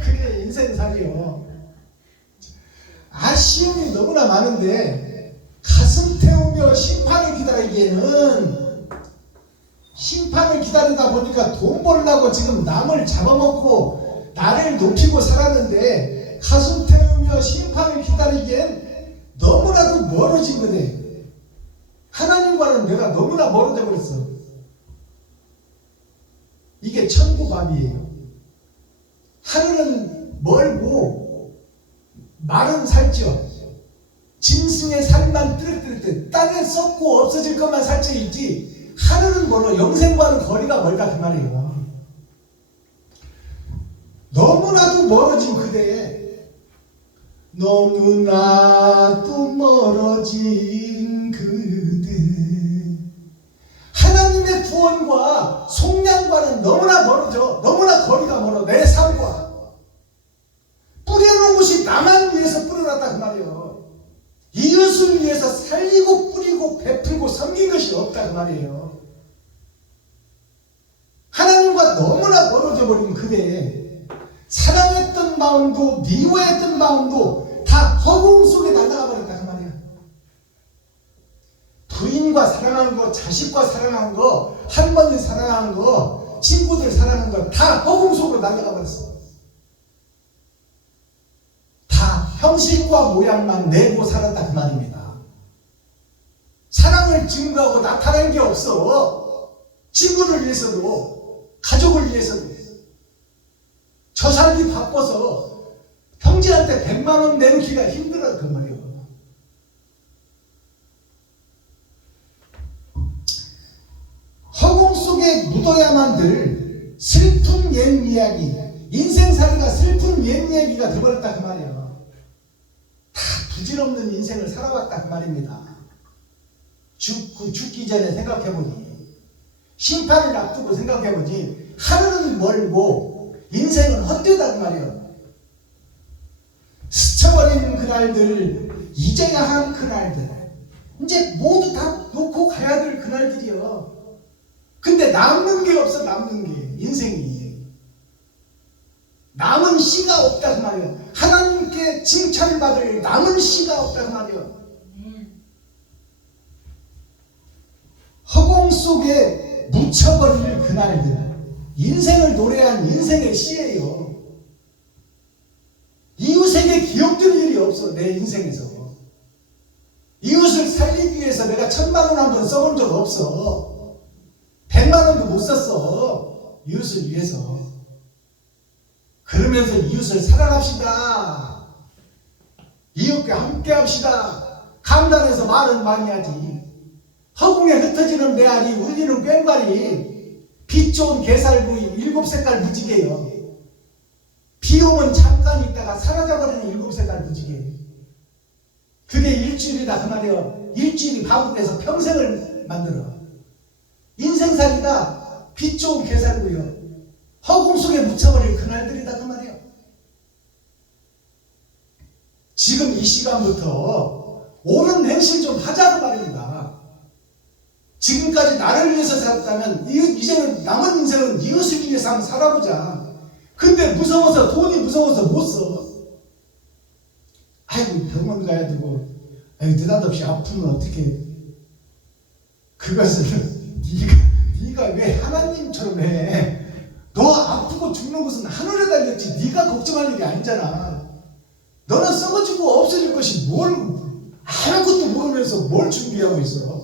그게 인생살이요. 아쉬움이 너무나 많은데, 가슴 태우며 심판을 기다리기에는, 심판을 기다리다 보니까 돈 벌려고 지금 남을 잡아먹고 나를 높이고 살았는데, 가슴 태우며 심판을 기다리기엔 너무나도 멀어진 거네. 하나님과는 내가 너무나 멀어져 버렸어. 이게 천국밥이에요. 하늘은 멀고 말은 살쪄. 짐승의 살만 뜨뜻뜨뜻 땅에 썩고 없어질 것만 살쪄 있지, 하늘은 멀어. 영생과는 거리가 멀다 그 말이에요. 너무나도 멀어진 그대에 너무나도 멀어진 그대. 하나님의 구원과 속량과는 너무나 멀어져. 너무나 거리가 멀어. 내 삶과 뿌려놓은 것이 나만 위해서 뿌려놨다 그 말이에요. 이웃을 위해서 살리고 뿌리고 베풀고 섬긴 것이 없다 그 말이에요. 하나님과 너무나 멀어져 버린 그대에 사랑했던 마음도 미워했던 마음도 다 허공 속에 날아가 버렸다 그 말이야. 부인과 사랑하는 거, 자식과 사랑하는 거, 할머니 사랑하는 거, 친구들 사랑하는 거 다 허공 속으로 날아가 버렸어. 형식과 모양만 내고 살았다 그 말입니다. 사랑을 증거하고 나타낸 게 없어. 친구를 위해서도, 가족을 위해서도. 저 살기 바빠서 형제한테 100만 원 내놓기가 힘들어 그 말이에요. 허공 속에 묻어야만 들 슬픈 옛 이야기, 인생살이가 슬픈 옛 이야기가 되어버렸다 그 말이에요. 부질없는 인생을 살아왔다 그 말입니다. 죽기 전에 생각해보니, 심판을 앞두고 생각해보니, 하늘은 멀고 인생은 헛되다 그 말이에요. 스쳐버린 그날들, 잊어야 한 그날들, 이제 모두 다 놓고 가야 될 그날들이요. 근데 남는 게 없어. 남는 게 인생이 남은 씨가 없다 그 말이에요. 하나님께 칭찬을 받을 남은 씨가 없다 그 말이에요. 허공 속에 묻혀버릴 그날들, 인생을 노래한 인생의 시예요. 이웃에게 기억될 일이 없어. 내 인생에서 이웃을 살리기 위해서 내가 1,000만 원 한 번 써본 적 없어. 100만 원도 못 썼어. 이웃을 위해서. 그러면서 이웃을 사랑합시다. 이웃과 함께 합시다. 강단에서 말은 많이 하지. 허공에 흩어지는 메아리, 울리는 꽹과리, 빛 좋은 게살구이 7색깔 무지개요. 비 오면 잠깐 있다가 사라져버리는 7색깔 무지개. 그게 일주일이다 그 말이에요. 일주일이 반복해서 평생을 만들어. 인생살이가 빛 좋은 게살구이요. 허공 속에 묻혀버릴 그날들이다 그 말이에요. 지금 이 시간부터 옳은 행실 좀 하자고 말입니다. 지금까지 나를 위해서 살았다면 이제는 남은 인생은 이웃을 위해서 한번 살아보자. 근데 무서워서, 돈이 무서워서 못 써. 아이고 병원 가야 되고, 아이고 느닷없이 아프면 어떻게. 그것을 네가 왜 하나님처럼 해. 너 아프고 죽는 것은 하늘에 달렸지 네가 걱정할 일이 아니잖아. 너는 썩어지고 없어질 것이 뭘, 아무것도 모르면서 뭘 준비하고 있어.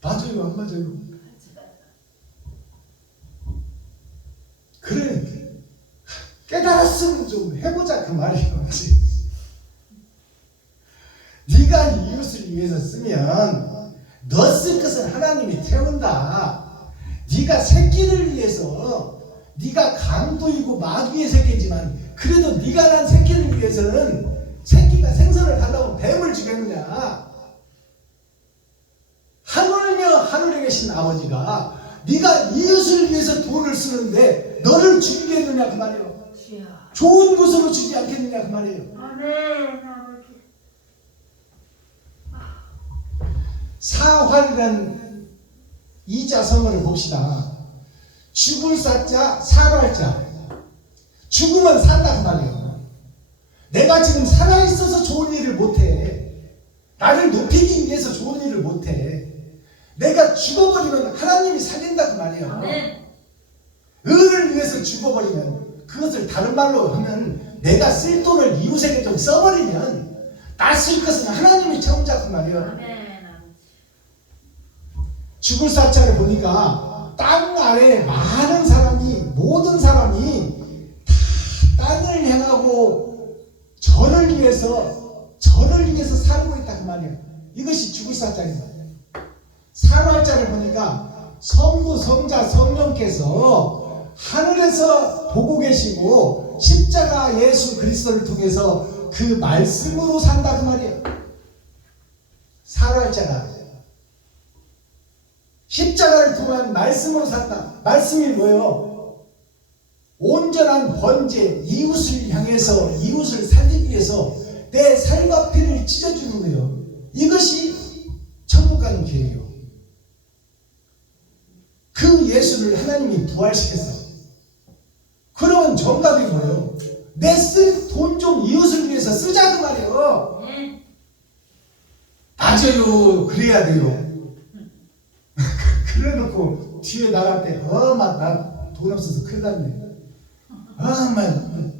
맞아요 안 맞아요? 그래 깨달았으면 좀 해보자 그 말이에요. 네가 이웃을 위해서 쓰면 너 쓸 것은 하나님이 태운다. 네가 새끼를 위해서, 네가 강도이고 마귀의 새끼지만 그래도 네가 난 새끼를 위해서는 새끼가 생선을 달라고 뱀을 주겠느냐. 하물며 하늘에 계신 아버지가 네가 이웃을 위해서 돈을 쓰는데 너를 죽이겠느냐 그 말이에요. 좋은 곳으로 주지 않겠느냐 그 말이에요. 사활이라는 이자성어를 봅시다. 죽을 사자, 살할 자. 죽으면 산다 그 말이에요. 내가 지금 살아있어서 좋은 일을 못해. 나를 높이기 위해서 좋은 일을 못해. 내가 죽어버리면 하나님이 살린다 그 말이에요. 의를 위해서 죽어버리면, 그것을 다른 말로 하면 내가 쓸 돈을 이웃에게 좀 써버리면 나 쓸 것은 하나님이 채운다 그 말이에요. 죽을 사자를 보니까 땅 아래 많은 사람이, 모든 사람이 다 땅을 향하고 저를 위해서 살고 있다 그 말이에요. 이것이 죽을 사자입니다. 살할 자를 보니까 성부, 성자, 성령께서 하늘에서 보고 계시고 십자가 예수 그리스도를 통해서 그 말씀으로 산다 그 말이에요. 살할 자가 십자가를 통한 말씀으로 산다. 말씀이 뭐예요? 온전한 번제, 이웃을 향해서, 이웃을 살리기 위해서 내 삶과 피를 찢어주는 거예요. 이것이 천국 가는 길이에요. 그 예수를 하나님이 부활시켰어. 그러면 정답이 뭐예요? 내 쓸 돈 좀 이웃을 위해서 쓰자 그 말이에요. 맞아요. 그래야 돼요. 그래놓고 뒤에 나갈 때 나 돈 없어서 큰일 났네.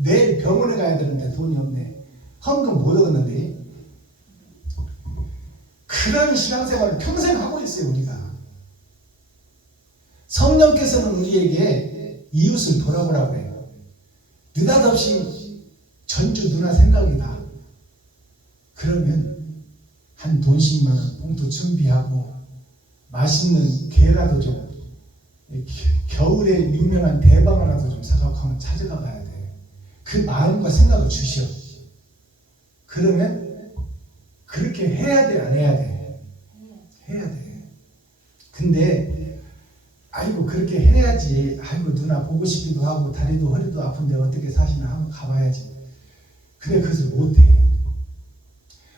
내일 병원에 가야 되는데 돈이 없네. 헌금 못 얻었는데. 그런 신앙생활을 평생 하고 있어요 우리가. 성령께서는 우리에게 이웃을 돌아보라고 해요. 느닷없이 전주 누나 생각이다. 그러면 한 돈 10만 원 봉투 준비하고 맛있는 게라도 좀, 겨울에 유명한 대방 하나도 좀 사갖고 한번 찾아가 봐야 돼. 그 마음과 생각을 주시오. 그러면 그렇게 해야 돼 안 해야 돼? 해야 돼. 근데 아이고 그렇게 해야지. 아이고 누나 보고 싶기도 하고 다리도 허리도 아픈데 어떻게 사시나 한번 가봐야지. 근데 그것을 못해.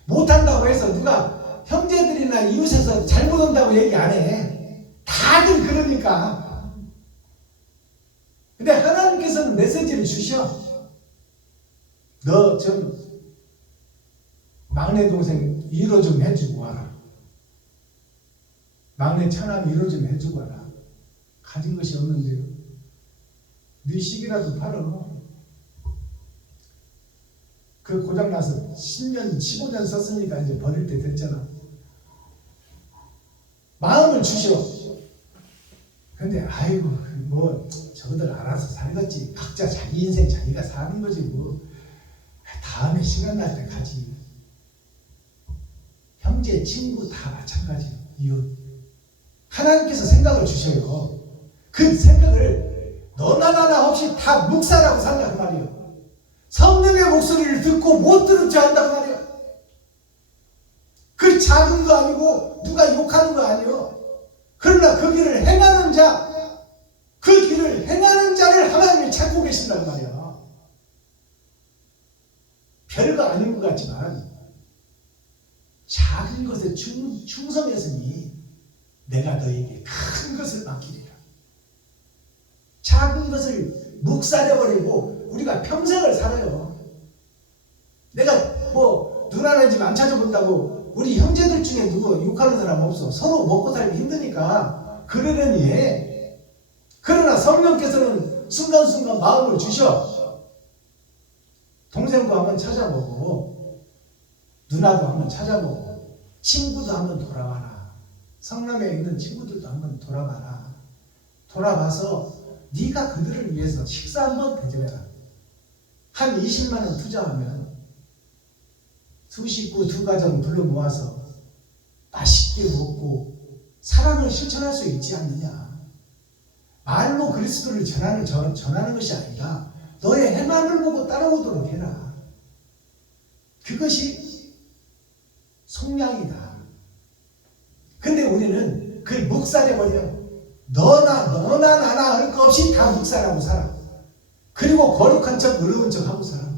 못한다고 해서 누가 형제들이나 이웃에서 잘못 온다고 얘기 안 해. 다들 그러니까. 근데 하나님께서는 메시지를 주셔. 너 좀 막내 동생 위로 좀 해주고 와라. 막내 차남 위로 좀 해주고 와라. 가진 것이 없는데요. 네 시기라도 팔어. 그 고장나서 10년, 15년 썼으니까 이제 버릴 때 됐잖아. 마음을 주셔. 근데 아이고 뭐 저들 알아서 살겠지. 각자 자기 인생 자기가 사는 거지 뭐. 다음에 시간 날 때 가지. 형제, 친구 다 마찬가지예요. 이웃. 하나님께서 생각을 주셔요. 그 생각을 너나 나나 없이 다 묵살하고 산다고 말이에요. 성령의 목소리를 듣고 못 들은 자 한다고 말이에요. 그 작은 거 아니고 누가 욕하는 거 아니에요. 그러나 그 길을 행하는 자, 그 길을 행하는 자를 하나님이 찾고 계신다고 말이에요. 별거 아닌 것 같지만 작은 것에 충성했으니 내가 너에게 큰 것을 맡기리라. 작은 것을 묵살해버리고 우리가 평생을 살아요. 내가 뭐 누나네 집 안 찾아본다고 우리 형제들 중에 누구 욕하는 사람 없어. 서로 먹고 살기 힘드니까 그러려니 해. 그러나 성령께서는 순간순간 마음을 주셔. 동생도 한번 찾아보고 누나도 한번 찾아보고 친구도 한번 돌아와라. 성남에 있는 친구들도 한번 돌아가라. 돌아가서 네가 그들을 위해서 식사 한번 대접해라. 한 20만 원 투자하면 두 식구 두 가정 불러 모아서 맛있게 먹고 사랑을 실천할 수 있지 않느냐. 말로 그리스도를 전하는 것이 아니라 너의 행함을 보고 따라오도록 해라. 그것이 속량이다. 근데 우리는 그걸 묵살해버려. 너나 나나 할 것 없이 다 묵살하고 살아. 그리고 거룩한 척 어려운 척 하고 살아.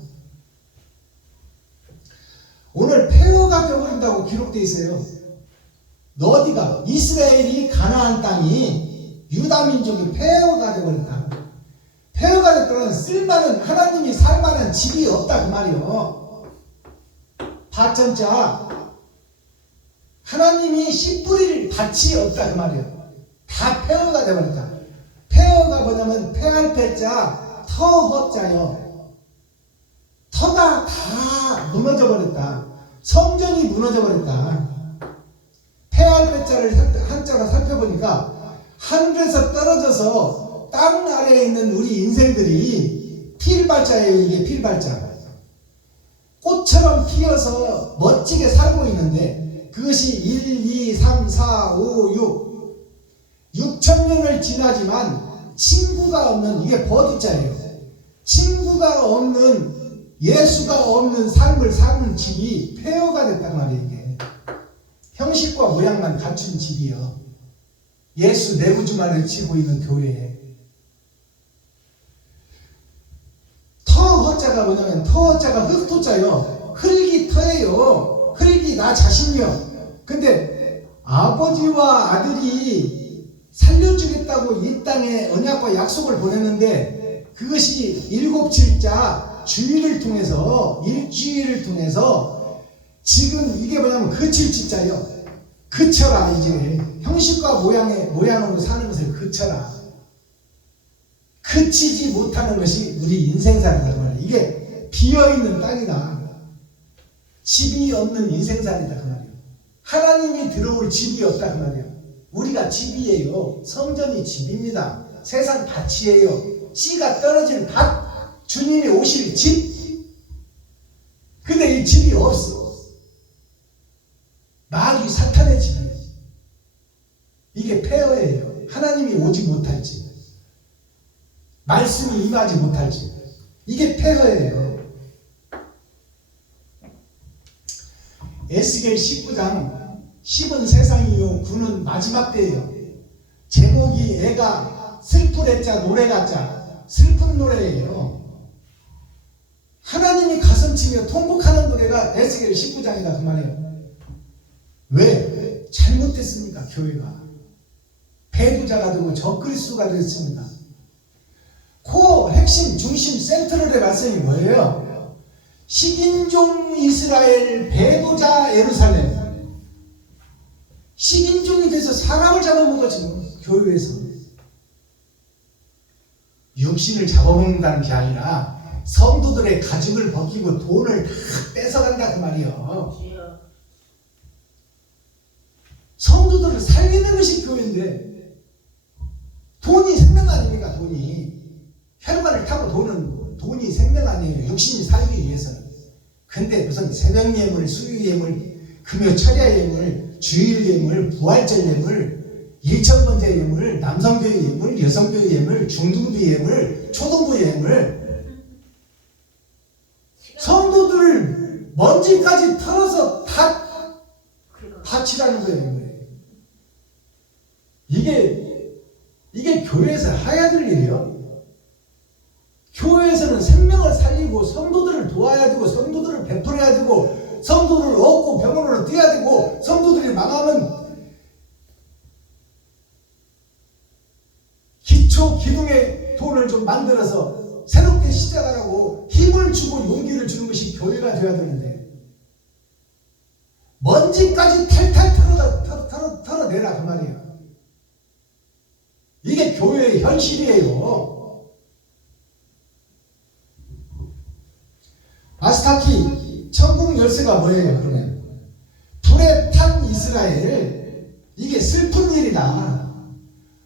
오늘 폐허가 되어버린다고 기록되어 있어요. 너디가 이스라엘이 가나안 땅이 유다 민족이 폐허가 되어버렸다. 폐허가 됐다는 쓸만한 하나님이 살만한 집이 없다 그 말이요. 밭전자 하나님이 씨 뿌릴 밭이 없다 그 말이에요. 다 폐허가 되어버렸다. 폐허가 뭐냐면 폐할 폐자 터허자요. 터가 다 무너져 버렸다. 성전이 무너져 버렸다. 폐할 폐자를 한자로 살펴보니까 하늘에서 떨어져서 땅 아래에 있는 우리 인생들이 필발자예요. 이게 필발자. 꽃처럼 피어서 멋지게 살고 있는데 그것이 1, 2, 3, 4, 5, 6 6,000년을 지나지만 친구가 없는 이게 버드자예요. 친구가 없는 예수가 없는 삶을 사는 집이 폐허가 됐단 말이에요. 이게 형식과 모양만 갖춘 집이요. 예수 내부주만 외치고 있는 교회에 터허자가 뭐냐면 터허자가 흙토자요. 흙이 터예요. 흙이 나 자신이요. 근데 아버지와 아들이 살려주겠다고 이 땅에 언약과 약속을 보냈는데 그것이 7질자 주일을 통해서 일주일을 통해서 지금 이게 뭐냐면 그칠지자요. 그쳐라. 이제 형식과 모양으로 사는 것을 그쳐라. 그치지 못하는 것이 우리 인생살이다 말이야. 이게 비어있는 땅이다. 집이 없는 인생살이다 그 말이야. 하나님이 들어올 집이 없다 그 말이야. 우리가 집이에요. 성전이 집입니다. 세상 밭이에요. 씨가 떨어질 밭. 주님이 오실 집. 근데 이 집이 없어. 마귀 사탄의 집이에요. 이게 폐허예요. 하나님이 오지 못할 집. 말씀이 임하지 못할 집. 이게 폐허예요. 에스겔 19장 10은 세상이요 9는 마지막 때예요. 제목이 애가 슬프랬자 노래가자 슬픈 노래예요. 하나님이 가슴치며 통곡하는 노래가 에스겔 19장이다 그 말이에요. 왜? 잘못됐습니까? 교회가 배두자가 되고 적그리스도가 됐습니다. 코 핵심 중심 센트럴의 말씀이 뭐예요? 식인종 이스라엘 배도자 예루살렘. 식인종이 돼서 사람을 잡아먹었지 뭐, 교회에서. 육신을 잡아먹는다는 게 아니라 성도들의 가죽을 벗기고 돈을 다 뺏어간다 그 말이에요. 성도들을 살리는 것이 교회인데 돈이 생명 아닙니까? 돈이 혈관을 타고 돈이 생명 아니에요. 육신이 살기 위해서는. 근데 무슨 새벽 예물, 수요 예물, 금요 철야 예물, 주일 예물, 부활절 예물, 일천번째 예물, 남성교회 예물, 여성교회 예물, 중등부 예물, 초등부 예물, 성도들을 먼지까지 털어서 다 바치라는 거예요. 이게 교회에서 해야 될 일이요. 교회에서는 생명을 살리고 성도들을 도와야 되고 성도들을 베풀어야 되고 성도들을 얻고 병원으로 뛰어야 되고 성도들이 망하면 기초 기둥의 돈을 좀 만들어서 새롭게 시작하라고 힘을 주고 용기를 주는 것이 교회가 되어야 되는데 먼지까지 탈탈 털어내라 그 말이야. 이게 교회의 현실이에요. 아스타키 천국 열쇠가 뭐예요? 그러면 불에 탄 이스라엘, 이게 슬픈 일이다.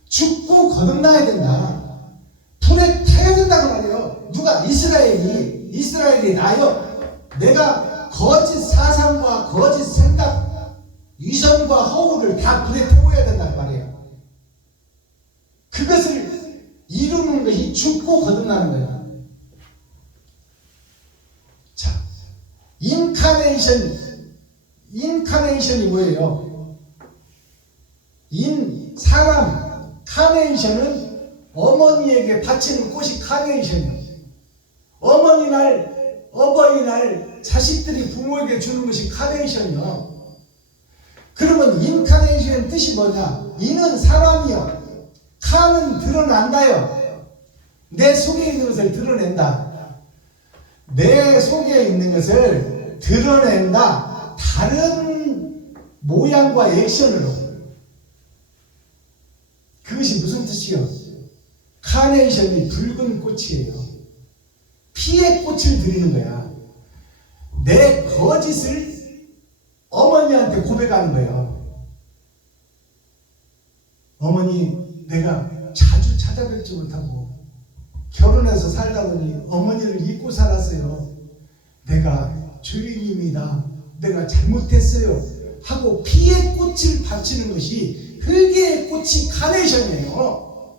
죽고 거듭나야 된다. 불에 타야 된다고 말이에요. 누가? 이스라엘이 나요. 내가 거짓 사상과 거짓 생각, 위선과 허울을 다 불에 태워야 된다고 말이에요. 그것을 이루는 것이 죽고 거듭나는 거예요. 자, 인카네이션이 뭐예요? 사람, 카네이션은 어머니에게 바치는 꽃이 카네이션이에요. 어버이날 자식들이 부모에게 주는 것이 카네이션이요. 그러면 인카네이션 뜻이 뭐냐? 인은 사람이요. 카는 드러난다요. 내 속에 있는 것을 드러낸다. 내 속에 있는 것을 드러낸다. 다른 모양과 액션으로. 그것이 무슨 뜻이요? 카네이션이 붉은 꽃이에요. 피의 꽃을 드리는 거야. 내 거짓을 어머니한테 고백하는 거예요. 어머니, 내가 자주 찾아뵙지 못하고 결혼해서 살다 보니 어머니를 잊고 살았어요. 내가 죄인입니다. 내가 잘못했어요. 하고 피의 꽃을 바치는 것이 흙의 꽃이 카네이션이에요.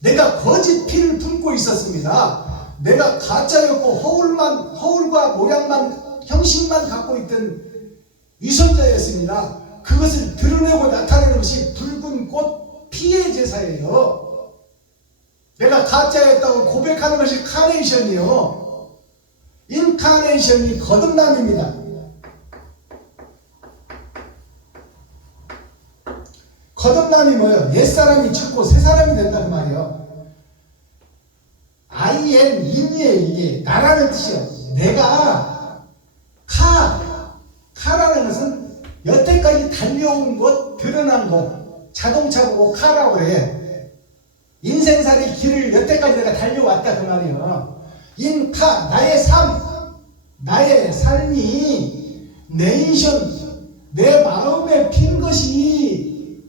내가 거짓 피를 품고 있었습니다. 내가 가짜였고 허울과 모양만 형식만 갖고 있던 위선자였습니다. 그것을 드러내고 나타내는 것이 붉은 꽃 피의 제사예요. 내가 가짜였다고 고백하는 것이 카네이션이에요. 인카네이션이 거듭남입니다. 거듭남이 뭐예요? 옛사람이 죽고 새사람이 된다는 말이에요. I am in이에요. 이게 나라는 뜻이에요. 내가 카라는 것은 여태까지 달려온 것, 드러난 것, 자동차 보고 카라고 해. 인생살이 길을 여태까지 내가 달려왔다 그 말이에요. 인카, 나의 삶이 네이션, 내 마음에 핀 것이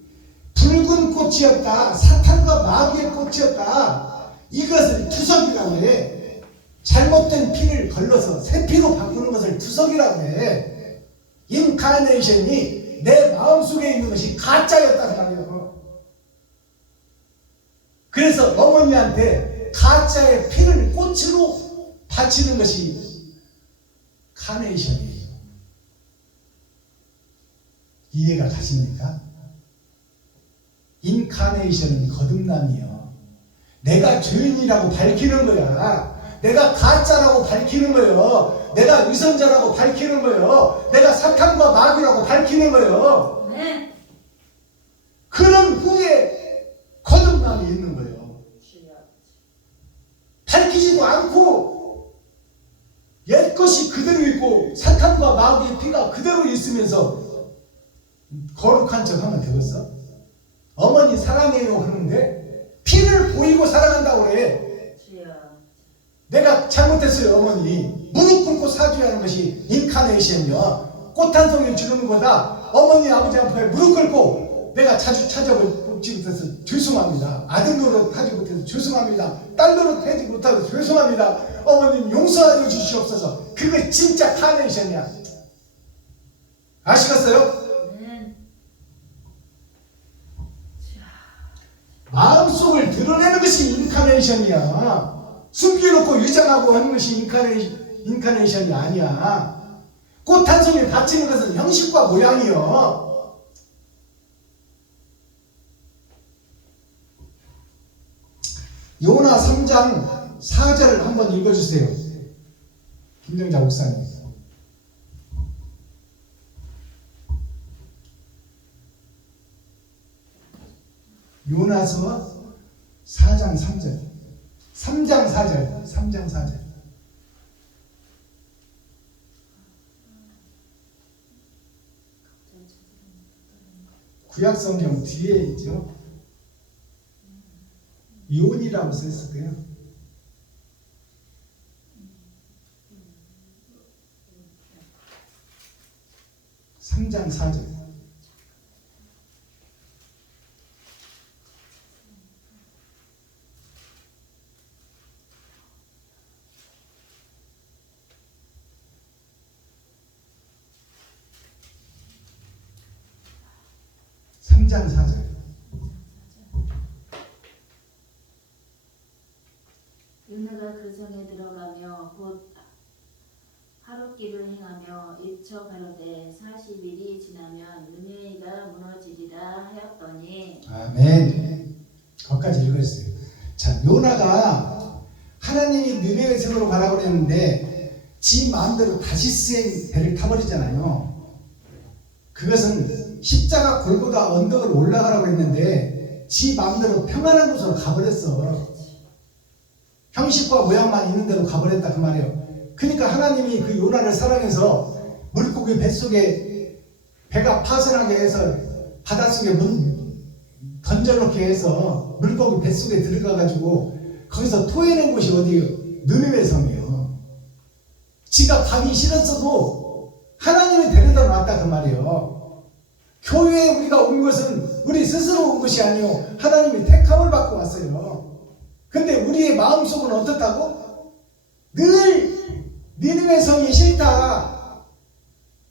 붉은 꽃이었다. 사탄과 마귀의 꽃이었다. 이것을 투석이라고 해. 잘못된 피를 걸러서 새 피로 바꾸는 것을 투석이라고 해. 인카네이션이 내 마음속에 있는 것이 가짜였단 말이에요. 그래서 어머니한테 가짜의 피를 꽃으로 바치는 것이 카네이션이에요. 이해가 가십니까? 인카네이션은 거듭남이요. 내가 죄인이라고 밝히는 거야. 내가 가짜라고 밝히는 거예요. 내가 위선자라고 밝히는 거예요. 내가 사탄과 마귀라고 밝히는 거예요. 네. 그런 후에 거듭남이 있는 거예요. 거기다 그대로 있으면서 거룩한 척 하면 되겠어? 어머니 사랑해요 하는데 피를 보이고 사랑한다고 그래. 주여. 내가 잘못했어요. 어머니 무릎 꿇고 사죄하는 것이 인카네이션이요. 꽃 한 송이 주는 거다. 어머니 아버지 앞에 무릎 꿇고 내가 자주 찾아보지 못해서 죄송합니다. 아들 노릇 하지 못해서 죄송합니다. 딸 노릇 하지 못해서 죄송합니다. 어머님 용서하여 주시옵소서. 그게 진짜 카네이션이야. 아시겠어요? 네. 마음속을 드러내는 것이 인카네이션이야. 숨겨놓고 유장하고 하는 것이 인카네이션이 아니야. 꽃 한 송이 바치는 것은 형식과 모양이요. 요나 3장 4절을 한번 읽어주세요. 김정자 목사님. 요나서 4장 3절. 3장 4절. 3장 4절. 구약 성경 뒤에 있죠. 요니라고 썼을 거예요. 삼장 4절. 삼장 4절. 요나가 그 성에 들어가며 곧 하룻길을 행하며 일처 가로되 40일이 지나면 느헤미가 무너지리라 하였더니. 아멘. 거기까지 읽어주세요. 자, 요나가 하나님이 느헤미의 성으로 가라고 그랬는데 지 마음대로 다시스의 배를 타버리잖아요. 그것은 십자가 골고다 언덕을 올라가라고 했는데 지 마음대로 평안한 곳으로 가버렸어. 형식과 모양만 있는 대로 가버렸다 그 말이에요. 그러니까 하나님이 그 요나를 사랑해서 물고기 뱃속에 배가 파손하게 해서 바닷속에 던져놓게 해서 물고기 뱃속에 들어가가지고 거기서 토해낸 곳이 어디예요? 느헤미 성이에요. 지가 가기 싫었어도 하나님이 데려다 놨다 그 말이에요. 교회에 우리가 온 것은 우리 스스로 온 것이 아니요 하나님이 택함을 받고 왔어요. 근데 우리의 마음속은 어떻다고? 늘 니느웨 성이 싫다.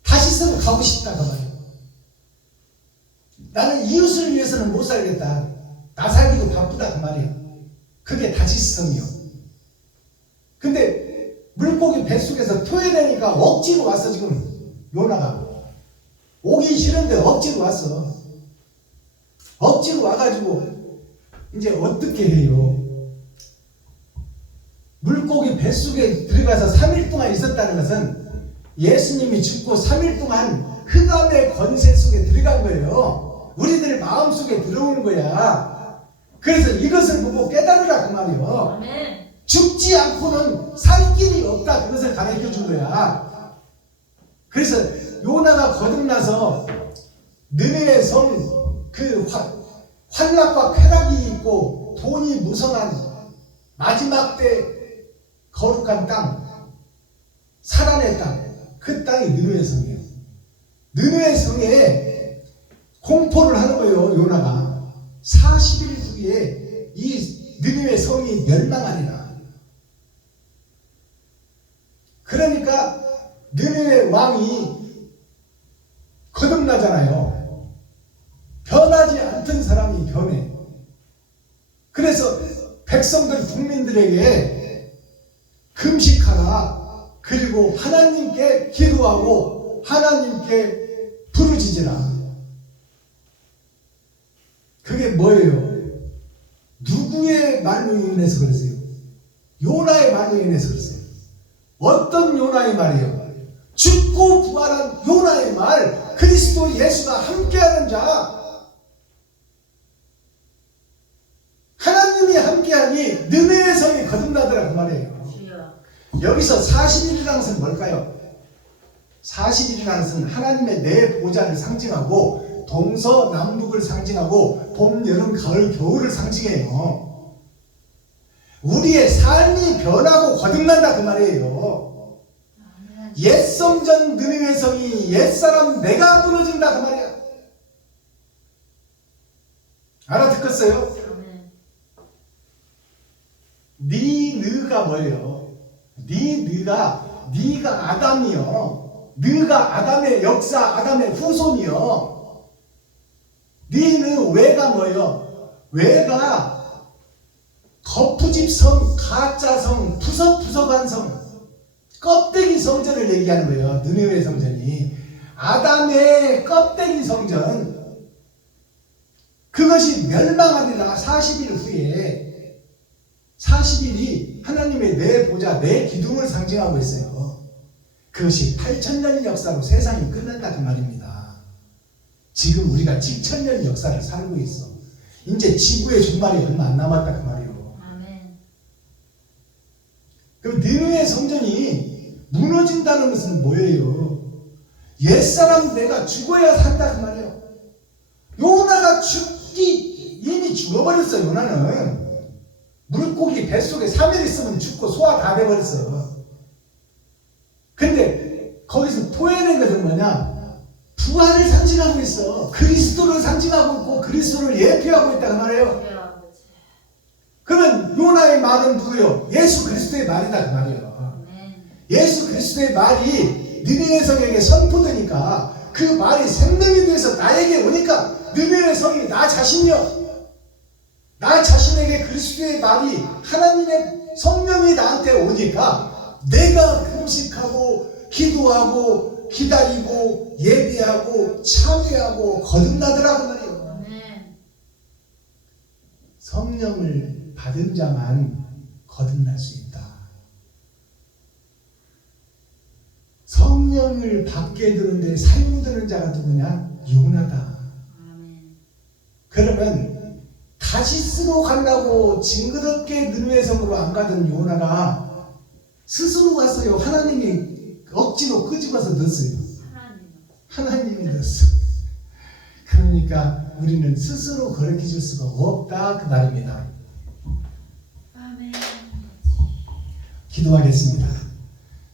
다시스로 가고 싶다 그 말이에요. 나는 이웃을 위해서는 못 살겠다. 나 살기도 바쁘다 그 말이에요. 그게 다시스 성이요. 근데 물고기 뱃속에서 토해내니까 억지로 왔어 지금 요나가. 오기 싫은데 억지로 왔어. 억지로 와가지고 이제 어떻게 해요? 물고기 뱃속에 들어가서 3일 동안 있었다는 것은 예수님이 죽고 3일 동안 흑암의 권세 속에 들어간 거예요. 우리들 마음속에 들어오는 거야. 그래서 이것을 보고 깨달으라 그 말이에요. 아멘. 죽지 않고는 살 길이 없다. 그것을 가르쳐 준 거야. 그래서 요나가 거듭나서 느헤미의 성 그 환락과 쾌락이 있고 돈이 무성한 마지막 때 거룩한 땅, 살아낸 땅, 그 땅이 느헤미의 성이에요. 느헤미의 성에 공포를 하는 거예요. 요나가 40일 후에 이 느헤미의 성이 멸망하리라. 그러니까 느헤미의 왕이 거듭나잖아요. 변하지 않던 사람이 변해. 그래서 백성들 국민들에게 금식하라. 그리고 하나님께 기도하고 하나님께 부르짖으라. 그게 뭐예요? 누구의 말로 인해서 그랬어요? 요나의 말로 인해서 그랬어요. 어떤 요나의 말이에요? 죽고 부활한 요나의 말. 그리스도 예수가 함께하는 자. 하나님이 함께하니 느헤미의 성이 거듭나더라 그 말이에요. 주여. 여기서 40일이라는 것은 뭘까요? 40일이라는 것은 하나님의 네 보좌를 상징하고 동서남북을 상징하고 봄, 여름, 가을, 겨울을 상징해요. 우리의 삶이 변하고 거듭난다 그 말이에요. 옛 성전 느느웨 성이 옛사람 내가 무너진다 그 말이야. 알아듣겠어요? 니느가 뭐예요? 니가 아담이요. 느가 아담의 역사, 아담의 후손이요. 니느 왜가 뭐예요? 왜가 거푸집성, 가짜성, 푸석푸석한 성, 껍데기 성전을 얘기하는 거예요. 느느웨 성전이 아담의 껍데기 성전, 그것이 멸망하리라. 40일 후에 40일이 하나님의 내 보좌, 내 기둥을 상징하고 있어요. 그것이 8,000년 역사로 세상이 끝난다 그 말입니다. 지금 우리가 7,000년 역사를 살고 있어. 이제 지구의 종말이 얼마 안 남았다 그 말이에요. 아멘. 그럼 느느웨 성전이 무너진다는 것은 뭐예요? 옛사람 내가 죽어야 산다 그 말이에요. 요나가 이미 죽어버렸어. 요나는 물고기 뱃속에 3일 있으면 죽고 소화 다 돼버렸어. 근데 거기서 토해낸 것은 뭐냐? 부활을 상징하고 있어. 그리스도를 상징하고 있고 그리스도를 예표하고 있다 그 말이에요. 그러면 요나의 말은 누구요? 예수 그리스도의 말이다 그 말이에요. 예수 그리스도의 말이 느느웨 성에게 선포되니까 그 말이 생명이 돼서 나에게 오니까 느느웨 성이 나 자신이요. 나 자신에게 그리스도의 말이 하나님의 성령이 나한테 오니까 내가 금식하고 기도하고 기다리고 예배하고 참여하고 거듭나더라 그 말이에요. 성령을 받은 자만 거듭날 수 있다. 성령을 받게 되는데 사용되는 자가 누구냐? 요나다. 그러면 다시스로 가려고 징그럽게 느느웨 성으로 안 가던 요나가 스스로 갔어요. 하나님이 억지로 끄집어서 넣었어요. 하나님이 넣었어. 그러니까 우리는 스스로 거룩해질 수가 없다 그 말입니다. 아멘. 기도하겠습니다.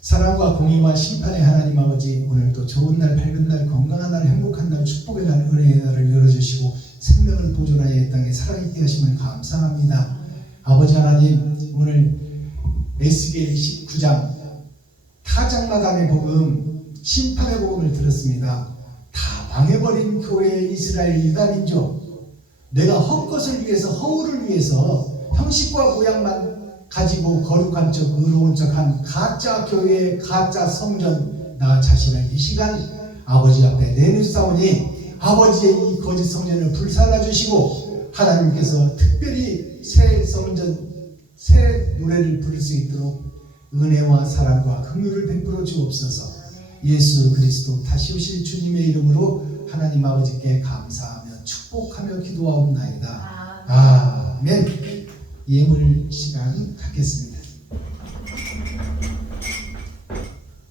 사랑과 공의와 심판의 하나님 아버지, 오늘도 좋은 날, 밝은 날, 건강한 날, 행복한 날, 축복의 날, 은혜의 날을 열어주시고 생명을 보존하여 이 땅에 살아있게 하심을 감사합니다. 아버지 하나님, 오늘 에스겔 19장 타작마당의 복음, 심판의 복음을 들었습니다. 다 망해버린 교회 이스라엘 유다민족, 내가 헛것을 위해서, 허울을 위해서 형식과 모양만 가지고 거룩한 척, 의로운 척한 가짜 교회, 가짜 성전, 나 자신을 이 시간 아버지 앞에 내놓사오니 아버지의 이 거짓 성전을 불살라 주시고 하나님께서 특별히 새 성전, 새 노래를 부를 수 있도록 은혜와 사랑과 긍휼을 베풀어 주옵소서. 예수 그리스도 다시 오실 주님의 이름으로 하나님 아버지께 감사하며 축복하며 기도하옵나이다. 아멘. 예물 시간 갖겠습니다.